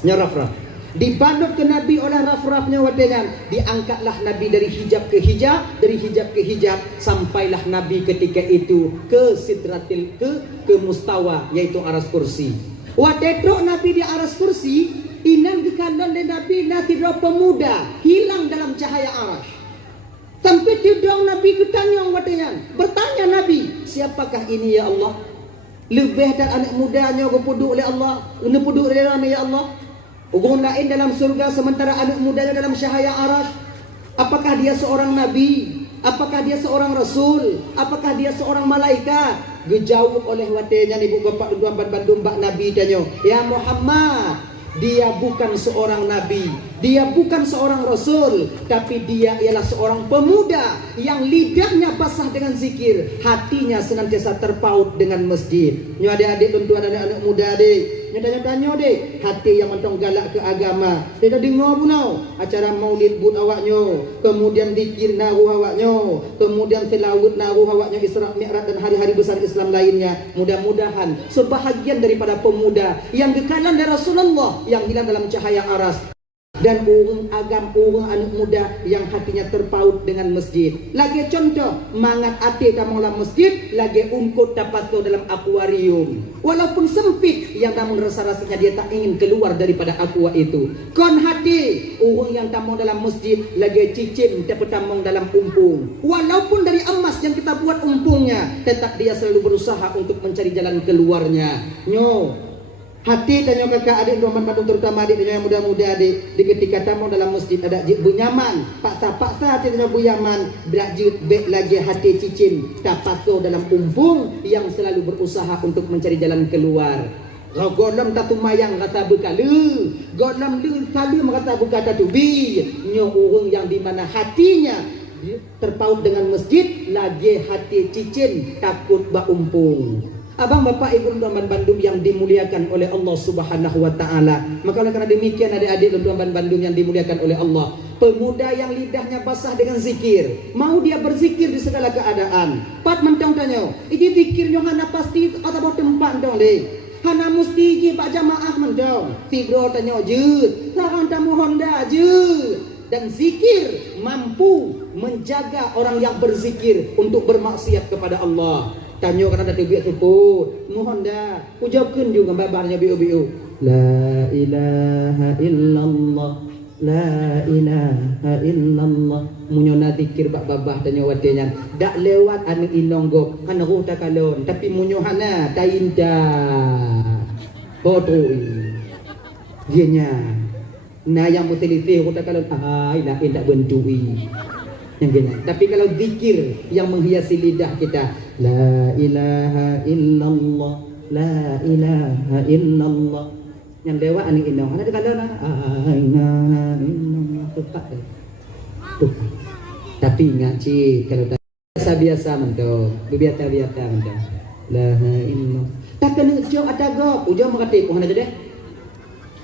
Nya raf-raf. Dibandut ke Nabi oleh raf-rafnya watengan, diangkatlah Nabi dari hijab ke hijab, sampailah Nabi ketika itu ke Sidratil ke mustawa yaitu aras kursi. Watetrok Nabi di aras kursi, inan kekandang dan Nabi nanti pemuda hilang dalam cahaya aras. Sampai tidong Nabi bertanya Nabi, siapakah ini ya Allah? Lebih dari anak mudanya gopuduk oleh Allah, unepuduk oleh Allah ya Allah. Ugun lain dalam surga sementara anak mudanya dalam cahaya aras. Apakah dia seorang nabi? Apakah dia seorang rasul? Apakah dia seorang malaikat? Dijawab oleh watenya ibu bapak tuan Bandung Mbak Nabi tanyo, ya Muhammad, dia bukan seorang nabi, dia bukan seorang rasul, tapi dia ialah seorang pemuda yang lidahnya basah dengan zikir, hatinya senantiasa terpaut dengan masjid. Nyo adik-adik tuan anak-anak muda adik, nyo tanya-tanya dek, hati yang mentong galak ke agama. Dia dengar punau acara maulid bud awaknyo, kemudian zikir naruh awaknyo, kemudian selawat naruh awaknyo Isra Mi'raj dan hari-hari besar Islam lainnya. Mudah-mudahan sebahagian daripada pemuda yang kekalan dari Rasulullah yang hilang dalam cahaya aras, dan orang anak muda yang hatinya terpaut dengan masjid. Lagi contoh, mangat ati dalam masjid, lagi ungkut dapat dalam akuarium. Walaupun sempit, yang namun rasa-rasanya dia tak ingin keluar daripada aqua itu. Kon hati, orang yang tamong dalam masjid, lagi cicim dapat tamong dalam umpung. Walaupun dari emas yang kita buat umpungnya, tetap dia selalu berusaha untuk mencari jalan keluarnya. Hati tanya kakak adik Roman Bandung, terutama adik yang muda-muda adik, di ketika tamu dalam masjid ada bunyaman, paksa hati tanya bunyaman, berajut bek lagi hati cicim, tak patuh dalam umpung yang selalu berusaha untuk mencari jalan keluar. Golom tatu mayang kata buka lu, golom lu selalu kata buka tatu bi, nyo orang yang dimana hatinya terpaut dengan masjid, lagi hati cicim takut ba umpung. Abang bapak ibu tuan Bandung yang dimuliakan oleh Allah Subhanahu wa taala. Maka oleh karena demikian adik-adik tuan Bandung yang dimuliakan oleh Allah, Pemuda yang lidahnya basah dengan zikir, mau dia berzikir di segala keadaan. Pat mentong tanya, ini zikirnya hana pasti atau tempat dong deh. Hana mesti je pak jamaah mentong. Fibro tanya je, larang tamu Honda je. Dan zikir mampu menjaga orang yang berzikir untuk bermaksiat kepada Allah. Tanya kan ada biak tu pun. Mohon dah, ucapkan juga babarnya biu-biu. La ilaha illallah. La ilaha illallah. Munyona zikir bak babah tanya wadenya. Dak lewat anu inonggo kan ruta kalon tapi munyohana tainda. Bodoi. Dianya. Nah yang mutiliti ruta kalon ai nak indak bentui. Yang gini. Tapi kalau zikir yang menghiasi lidah kita, la ilaha illallah, la ilaha illallah. Yang lewat ani inong ana kalau na tupak tapi ingat cik kalau biasa mento biasa mento la illallah tak kena jok ada go ujung mengerti pohon aja deh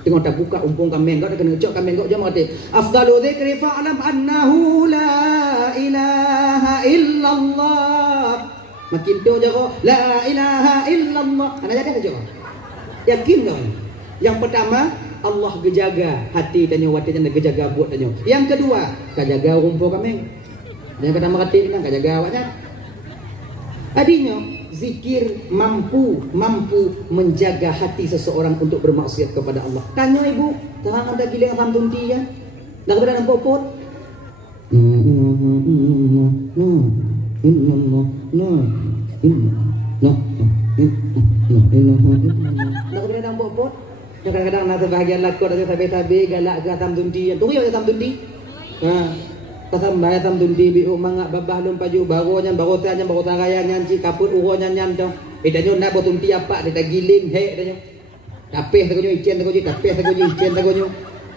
tengok tak buka umpung kameng kau kena jok kameng kau ujung mengerti afdalu dzikri fa'lam annahu la ilaha illallah makin tu jago la ilaha illallah ana jadi aja yakin kau. Yang pertama, Allah gejaga hati tanya watinya gejaga buat tanya. Yang kedua, kajaga rumput kami. Yang pertama kata ini kajaga awaknya. Tadinya zikir mampu menjaga hati seseorang untuk bermaksiat kepada Allah. Tanya ibu, terang ada giling ram tunti ya. Dah kepada nampak pot. Dah kepada nampak pot. Kadang-kadang nak bahagian laku ada tabe-tabe galak ke atam tunti. Tunggu ya atam tunti. Pasal bayar atam tunti biu mangak babah lum paju baronya baro taraya nyanci kaput uronya nyantong. Danyo nak buat tunti apa dia giling he danyo. Tapeh tagonyo icen tagonyo tapeh tagonyo icen tagonyo.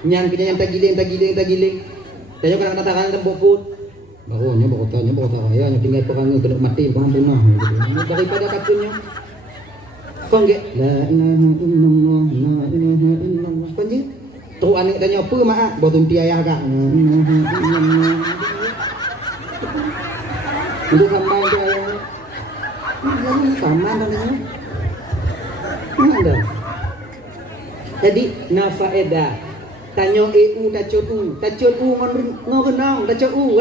Nyang kinya yang tagiling. Danyo kadang-kadang tangan tembok put. Baronya baro taraya nya tinggal perang kena mati paham punah. Daripada takutnya Konge la ilaha illallah la ilaha illallah konje tu anak tanya apa mak botum tiayah kak untuk sampai tu ayah sama tanya ada jadi nafaedah tanya tacot u ngogenong tacot u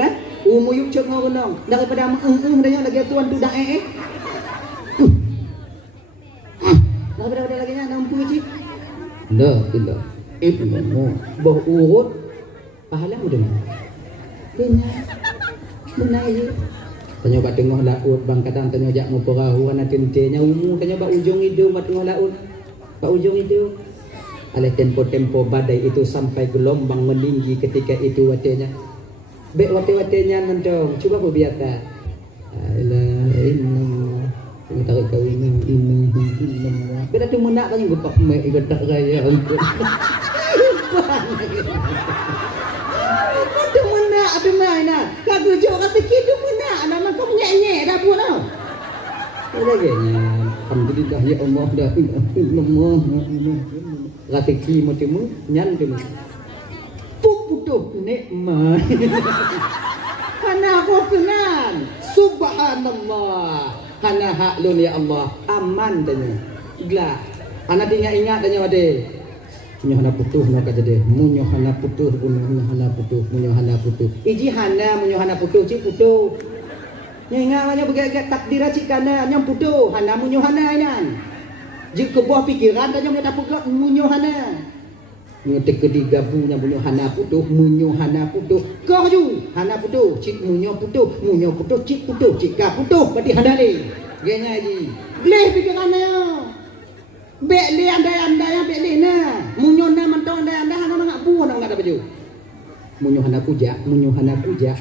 muyuk cot ngogenong daripada tanya lagi tuan tu dah Ada lagi nya nampu cik. Dah, tidak. Itu boh urut pahala mudah. Kenya. Benar je. Tanya bak tengah laut bang kadang tanya jak mu perahu ana tentenya umu tanya bak ujung hidung bak tengah laut. Bak ujung hidung. Oleh tempo-tempo badai itu sampai gelombang meninggi ketika itu watenya. Bek wate-watenya mentong. Cuba bu biasa. Kita kawin ini beda tu menak kan gupak mek gedak gaya untuk tu menak tu mana kau jauh kata kitu menak nama kau nyek dah pun tau lagi nya alhamdulillah ya Allah dah Allah ratiki macam nyan tu puputuh nikmat karena aku kenal subhanallah hana haklun ya Allah aman tanya gila anak ingat tanya wade munyo hana putuh no kajade munyo hana putuh iji hana munyo hana putuh cik putuh ingat banyak begat takdir cik kana nyam putuh hana munyo hana inan jik ke buah pikiran tanya munyo tak putuh munyo hana ngetek ketiga punya munyo hana putuh kau ju hana putuh cik munyo putuh cik putuh cik ka putuh berarti hana le genya ji leh pikirannya bek le andai bek le na munyo na mantong andai hana ngak buah nak ada baju munyo hana puja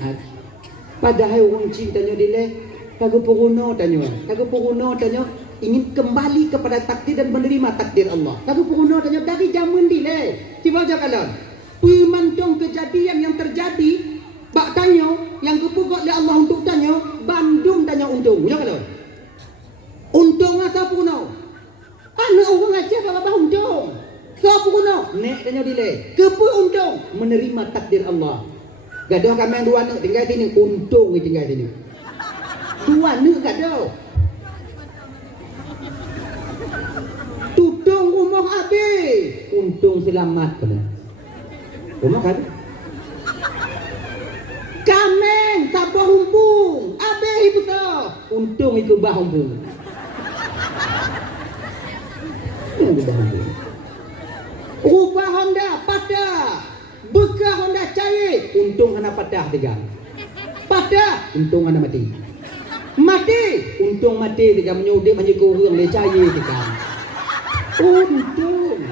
padahal wong cik tanya dile kagu puruno tanya ingin kembali kepada takdir dan menerima takdir Allah. Kagu puruno tanya dari zaman dile tiba aja kalian pemantong kejadian yang terjadi bak tanya yang kepugot oleh Allah untuk tanya bandung tanya untung ya kalian untung apa puno anak orang aja apa untung ke puno nek tanya dile kepu untung menerima takdir Allah Gadah kami yang dua anak tinggal sini, untung tinggal sini. Dua anak gadah. Tutung rumah habis, untung selamat kena. Rumah habis. Kameng tabah humpung, habis ibu tau. Untung ikut bah humpung. Rubah Honda patah, bekah Honda cair, untung hana patah tiga. Patah, untung hana mati. Mati, untung mati tiga menyudik menyekurang dia cair tiga. Untung.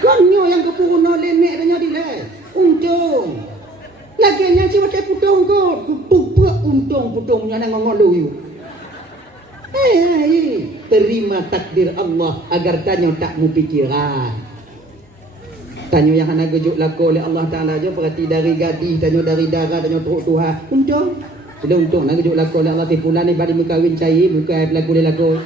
Konyo yang kepurun oleh nek tanya dia. Untung. Lagi yang si macam putung kot, untung putungnya nang ngolu you. Hei, terima takdir Allah agar tanyo tak mu pikiran. Tanyo yang hana gejuk laku oleh Allah Ta'ala je berarti dari gadis, tanyo dari darah, tanyo teruk Tuhan. Untung. Sudah untung nak gejuk laku oleh Allah tipulan ni bari mukawin cair, muka laku dia laku.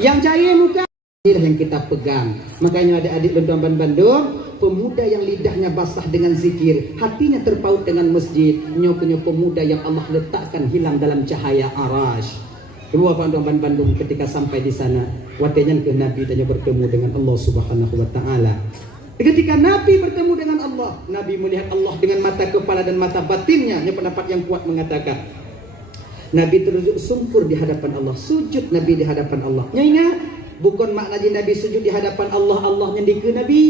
Yang cair muka inilah yang kita pegang. Makanya adik-adik Tuan Bandung, pemuda yang lidahnya basah dengan zikir, hatinya terpaut dengan masjid, punya pemuda yang Allah letakkan hilang dalam cahaya arash. Kedua Tuan Bandung ketika sampai di sana, watenya ke Nabi tanya bertemu dengan Allah Subhanahu wa taala. Ketika Nabi bertemu dengan Allah, Nabi melihat Allah dengan mata kepala dan mata batinnya. Ini pendapat yang kuat mengatakan Nabi terus sungkur di hadapan Allah, sujud Nabi di hadapan Allah. Ingat, bukan maknanya Nabi sujud di hadapan Allah, Allah nyendika Nabi.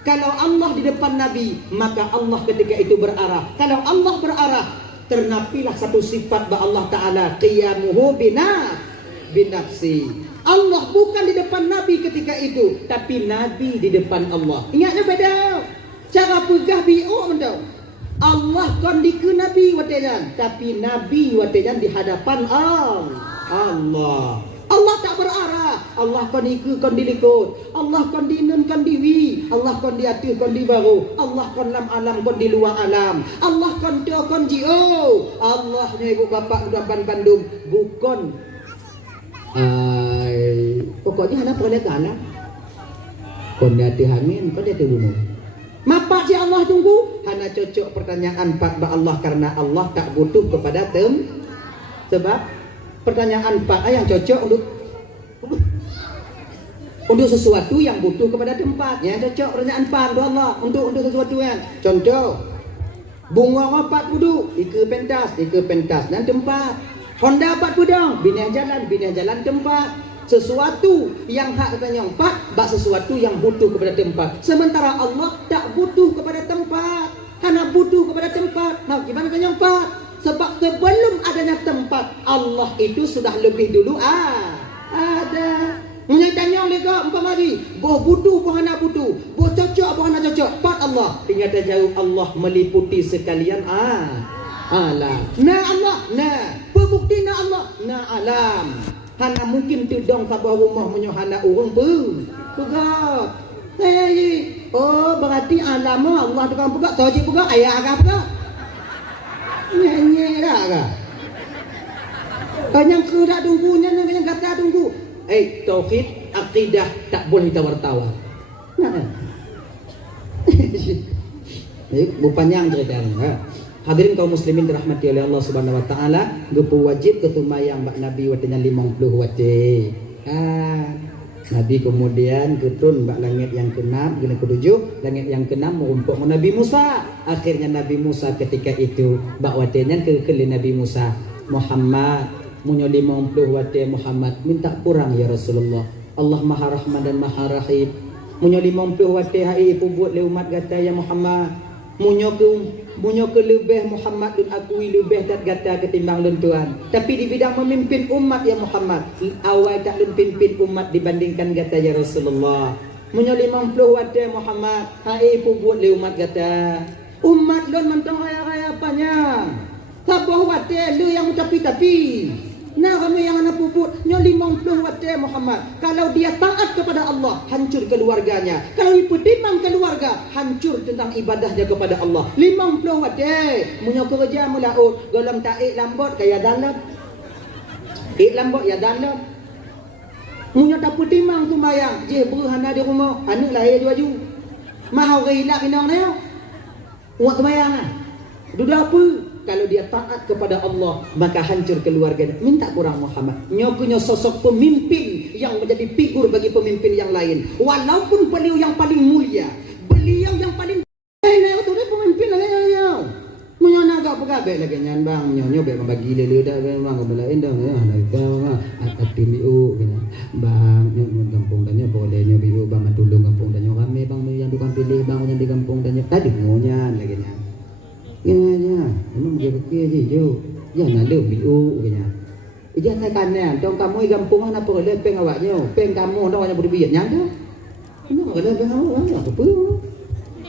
Kalau Allah di depan Nabi, maka Allah ketika itu berarah. Kalau Allah berarah, ternapilah satu sifat ba Allah Ta'ala, qiyamuhu binafsi. Allah bukan di depan Nabi ketika itu, tapi Nabi di depan Allah. Ingatnya beda. Cara pegah bi'u mentau. Allah kon di ke Nabi watejan, tapi Nabi watejan di hadapan Allah. Allah tak berarah. Allah kon ikut kon dilikut. Allah kon dinun kon diwi. Allah kon diatur kon dibaru. Allah kon lam alam kon di luar alam. Allah kon do kon jio. Allahnya ibu bapa Tuan Bandung bukan pokoknya hana pernah kalah. Kon dia hamin, kon dia bunuh. Mapa si Allah tunggu? Hana cocok pertanyaan pak ba Allah karena Allah tak butuh kepada sebab pertanyaan pak yang cocok untuk sesuatu yang butuh kepada tempatnya. Cocok pertanyaan pak Allah untuk sesuatu yang contoh bunga apa budu ike pentas dan tempat Honda 4 pudang binah jalan tempat. Sesuatu yang hak katanya empat, bak sesuatu yang butuh kepada tempat. Sementara Allah tak butuh kepada tempat, hanya butuh kepada tempat. Nah, gimana katanya empat? Sebab sebelum adanya tempat, Allah itu sudah lebih dulu ada. Menyatanya oleh kau empat mari, boh butuh, boh hana butuh, boh cocok, boh hana cocok. Empat Allah. Tinggal jauh Allah meliputi sekalian alam. Nah Allah, nah pembukti nah Allah, nah alam. Hana mungkin tudong sabah rumah menyohana urung pegak. Oh berarti alam Allah tukang pegak. Tahu cik pegak ayah agak pegak. Nyanyi dah agak. Kanyang kerak tunggu, kanyang kata tunggu. Tauhid akidah tak boleh tawar-tawar. Nah. Bupanjang ceritanya. Hadirin kaum muslimin dirahmati oleh Allah Subhanahu wa taala, gepu wajib ketumayang mbak Nabi watenya 50 wate. Nabi kemudian ketun mbak langit yang ke-6, guna ke-7, langit yang ke-6 merumpuk Nabi Musa. Akhirnya Nabi Musa ketika itu mbak watenya ke Nabi Musa, Muhammad munyo 50 wate Muhammad, minta kurang ya Rasulullah. Allah Maha Rahman dan Maha Rahim. Munyo 50 wate hai pubut le umat kata ya Muhammad. Munyo ke lebih Muhammad dan akui lebih dat gata ketimbang lun Tuhan. Tapi di bidang memimpin umat ya Muhammad, awal tak lun pimpin umat dibandingkan gata ya Rasulullah. Munyo 50 wate Muhammad, hai pubut le umat gata. Umat lun mentong raya-raya panjang. Sabah wate lu yang tapi. Nah kami yang anak puput nyo 50 wate Muhammad. Kalau dia taat kepada Allah, hancur keluarganya. Kalau dipertimbang keluarga, hancur tentang ibadahnya kepada Allah. 50 wate munyo kerja mulaut golong taik lambot kaya dalam. Lambot ya dalam. Munyo tak pertimbang sembahyang, je berhana di rumah, anak lahir di baju. Mahau gilak inang dia. Umat sembahyang. Duduk apa? Kalau dia taat kepada Allah, maka hancur keluarganya. Minta kurang Muhammad. Nyo punya sosok pemimpin yang menjadi figur bagi pemimpin yang lain. Walaupun beliau yang paling mulia, beliau yang paling itu dia pemimpin lagi. Menyana agak pegabe lagi nyan bang, nyo be bagi lele dah bang belain dah atimiu bang nyo kampung danyo boleh nyo biu bang tulung kampung danyo rame bang yang tukang pilih bang yang di kampung danyo tadi ngonya lagi nyan. Ya, emang dia pakai je jo. Ya lalu biu kenya. Ija saya tanya, dong kamu kampung mana apa le peng awaknya? Peng kamu dong banyak berbiak nyanda. Ini ada peng awak apa?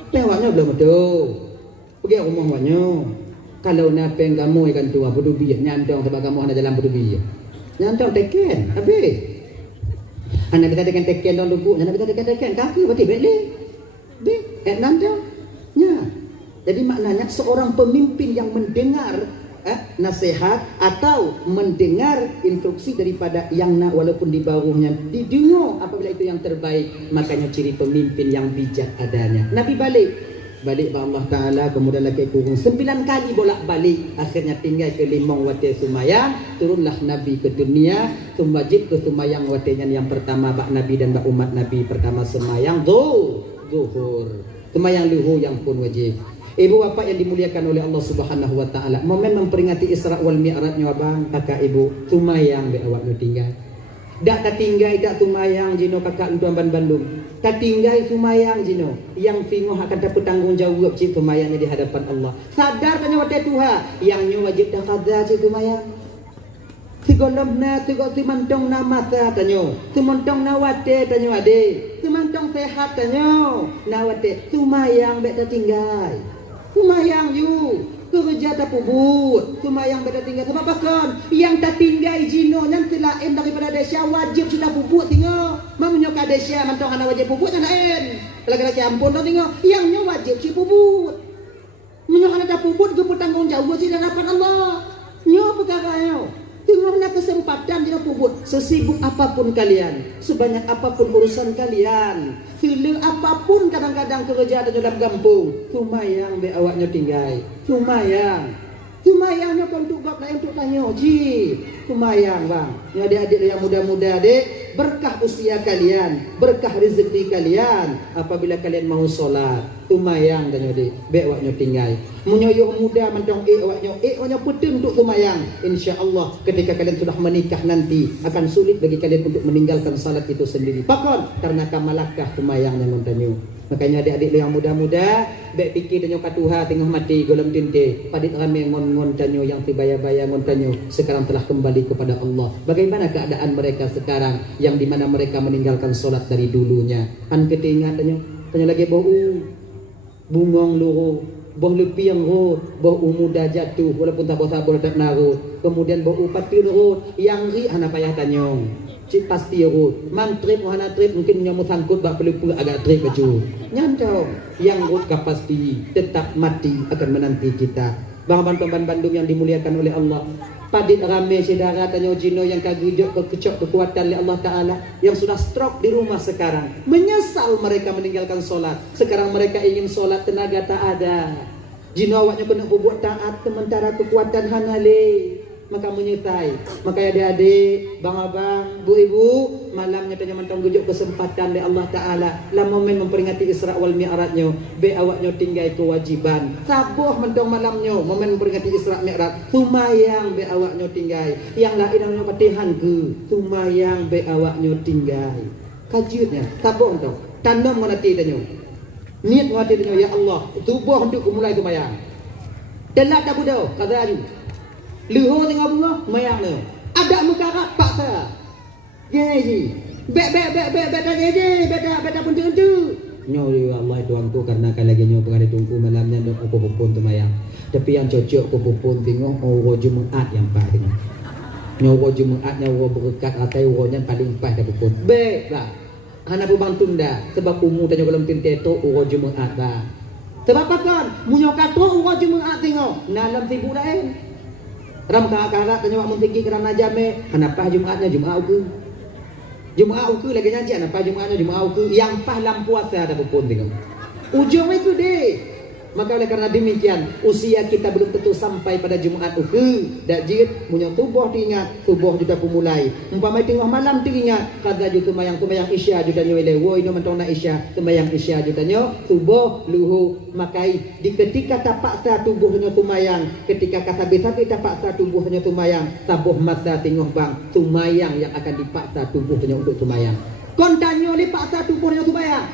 Peng awaknya belum ada. Pergi rumah awaknya. Kalau na peng kamu ikan tua berbiak nyandong sebab kamu ada jalan berbiak. Nyandong teken, habis. Anak kita dengan teken dong lugu, anak kita dengan teken kaki berarti beli. Be, nyandong. Ya. Jadi maknanya seorang pemimpin yang mendengar nasihat atau mendengar instruksi daripada yang nak walaupun di bawahnya didengar apabila itu yang terbaik, makanya ciri pemimpin yang bijak adanya. Nabi balik ke Allah Ta'ala, kemudian lagi kurung 9 kali bolak-balik, akhirnya tinggal ke limong wate sumayang, turunlah Nabi ke dunia, wajib ke sumayang watenya yang pertama bak Nabi dan bak umat Nabi pertama semayang zuhur, semayang luhur yang pun wajib. Ibu bapak yang dimuliakan oleh Allah Subhanahu wa taala, momen memperingati Isra wal Mi'rajnya abang, kakak ibu, tumayang be awak nu tinggal. Dak katinggai dak tumayang jino kakak untuk Amban Bandung. Katinggai tumayang jino yang fingoh akan dapat tanggung jawab ci tumayangnya di hadapan Allah. Sadar tanya wate Tuhan, yang nyo wajib dak kada ci tumayang. Sigolomna tigo timantong na mata tanyo, timantong na wate tanyo ade, timantong sehat tanyo, na wate tumayang be dak tinggai. Tumayang you, kerja tak pubut, tumayang beda tinggal sebab bakon yang tak tinggal jino yang selain daripada desa wajib sudah pubut tinggal. Mamunyo ka desa mantong ana wajib pubut ana lain. Lagi-lagi ampun tinggal, yang nyo wajib si pubut. Munyo ana tak pubut ke bertanggung jawab si hadapan Allah. Nyo perkara nyo. Tengok nak kesempatan dia pubut. Sesibuk apapun kalian, sebanyak apapun urusan kalian, file apapun kadang-kadang kerja dalam kampung, tumayang be awaknya tinggal. Tumayangnya untuk bab lain untuk tanya, ji. Tumayang bang. Ya adik-adik yang muda-muda dek, berkah usia kalian, berkah rezeki kalian apabila kalian mau solat. Tumayang tanya dek, be awaknya tinggal. Munyoyo muda mentong awaknya putih untuk tumayang. Insya-Allah ketika kalian sudah menikah nanti akan sulit bagi kalian untuk meninggalkan salat itu sendiri. Pakon karena kamalakah tumayang yang mentanyo. Makanya adik-adik yang muda-muda, baik fikir tanyo katuha tengah mati golem tinte, padit rame ngon tanyo yang tibaya-baya ngon tanyo sekarang telah kembali kepada Allah. Bagaimana keadaan mereka sekarang yang dimana mereka meninggalkan solat dari dulunya? An ketingat tanyo lagi bau bungong luruh, bau lepiang ro, bau muda jatuh walaupun tak sabor tak naru. Kemudian bau patir ro yang ri hana payah tanyo. Cik pasti rut, mang trip wahana trip mungkin nyamu sangkut bak pelupu agak trip baju. Nyantau, yang rut pasti tetap mati akan menanti kita. Bang Bandung yang dimuliakan oleh Allah. Padit rame saudara tanya jino yang kagujok kekecok kekuatan oleh Allah Ta'ala, yang sudah stroke di rumah sekarang. Menyesal mereka meninggalkan solat. Sekarang mereka ingin solat, tenaga tak ada. Jino awaknya kena berbuat taat sementara kekuatan hanale. Maka menyertai. Maka adik-adik, bang-abang, bu-ibu, malamnya tanya mentang gujuk kesempatan dari Allah Ta'ala. Lah momen memperingati Isra wal Mi'rajnya, be awaknya tinggal kewajiban. Sabuh mentang malamnya, momen memperingati Isra Mi'raj, tumayang be awaknya tinggal. Yang lain namanya patihan ke, tumayang be awaknya tinggal. Kajutnya, sabuh entah. Tanam menati tanya. Niat menati tanya, ya Allah, tubuh untuk mulai tumayang. Delak tak budau, kata aju. Luhur tengah bunga, mayang tu. Ada mukarat paksa. Gini je. Beta je, beta pun tentu. Nyo ya Allah tuanku karena kan lagi nyo berada tunggu malamnya dok aku pun tu mayang. Tapi yang cocok aku pun tengok orang Jumaat yang paling. Nyo orang Jumaat nyo berkat atai orangnya paling pas dah pun. Baik lah. Anak bang tunda sebab umur tanya belum tinteto orang Jumaat bah. Sebab apa kan? Munyo kato orang Jumaat tengok. Nalam sibuk lain. Ram kakak tanya wak tinggi kerana jame, kenapa Jumaatnya Jumaat uku lagi nyanyi, kenapa Jumaatnya Jumaat uku yang pas lam puasa ada pun tengok. Ujung itu deh. Maka oleh karena demikian, usia kita belum tentu sampai pada Jumaat dak jid punya tubuh diingat, tubuh juga pemulai. Umpama tengah malam teringat, kada ju tumayang isya ju danyo ile wo ino mentong na isya, tumayang isya ju danyo tubuh luhu makai di ketika tapaksa tubuhnya tumayang, ketika kata bisa tapaksa tubuhnya tumayang, tabuh masa tengah bang tumayang yang akan dipaksa tubuhnya untuk tumayang. Kontanyo dipaksa tubuhnya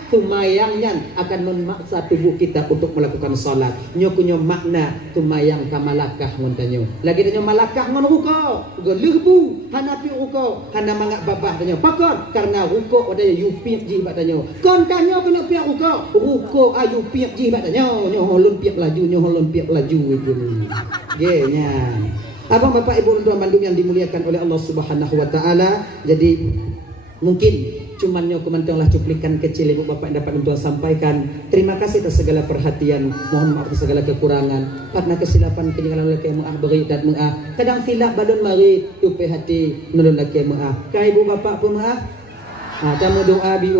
tumayangnya akan memaksa tubuh kita untuk melakukan salat. Nyokunyo makna tumayang kamalakah ngontanyo. Lagi danyo malakah ngon ruko, gelurbu hanapi ruko, hana mangak babah danyo. Pakon karena ruko ada yupiak jibat danyo. Kontanyo kena piak ruko ayu piak jibat danyo. Nyo holon piak laju itu. Genya. Abang bapak ibu dan bandung yang dimuliakan oleh Allah Subhanahu wa taala. Jadi mungkin cuman komentarlah cuplikan kecil ibu bapak yang dapat untuk sampaikan. Terima kasih atas segala perhatian, mohon maaf atas segala kekurangan karena kesilapan ketinggalan oleh maaf beri dan maaf kadang silap balon mari tupai hati nulun laki maaf kai ibu bapak pun maaf tamu doa biu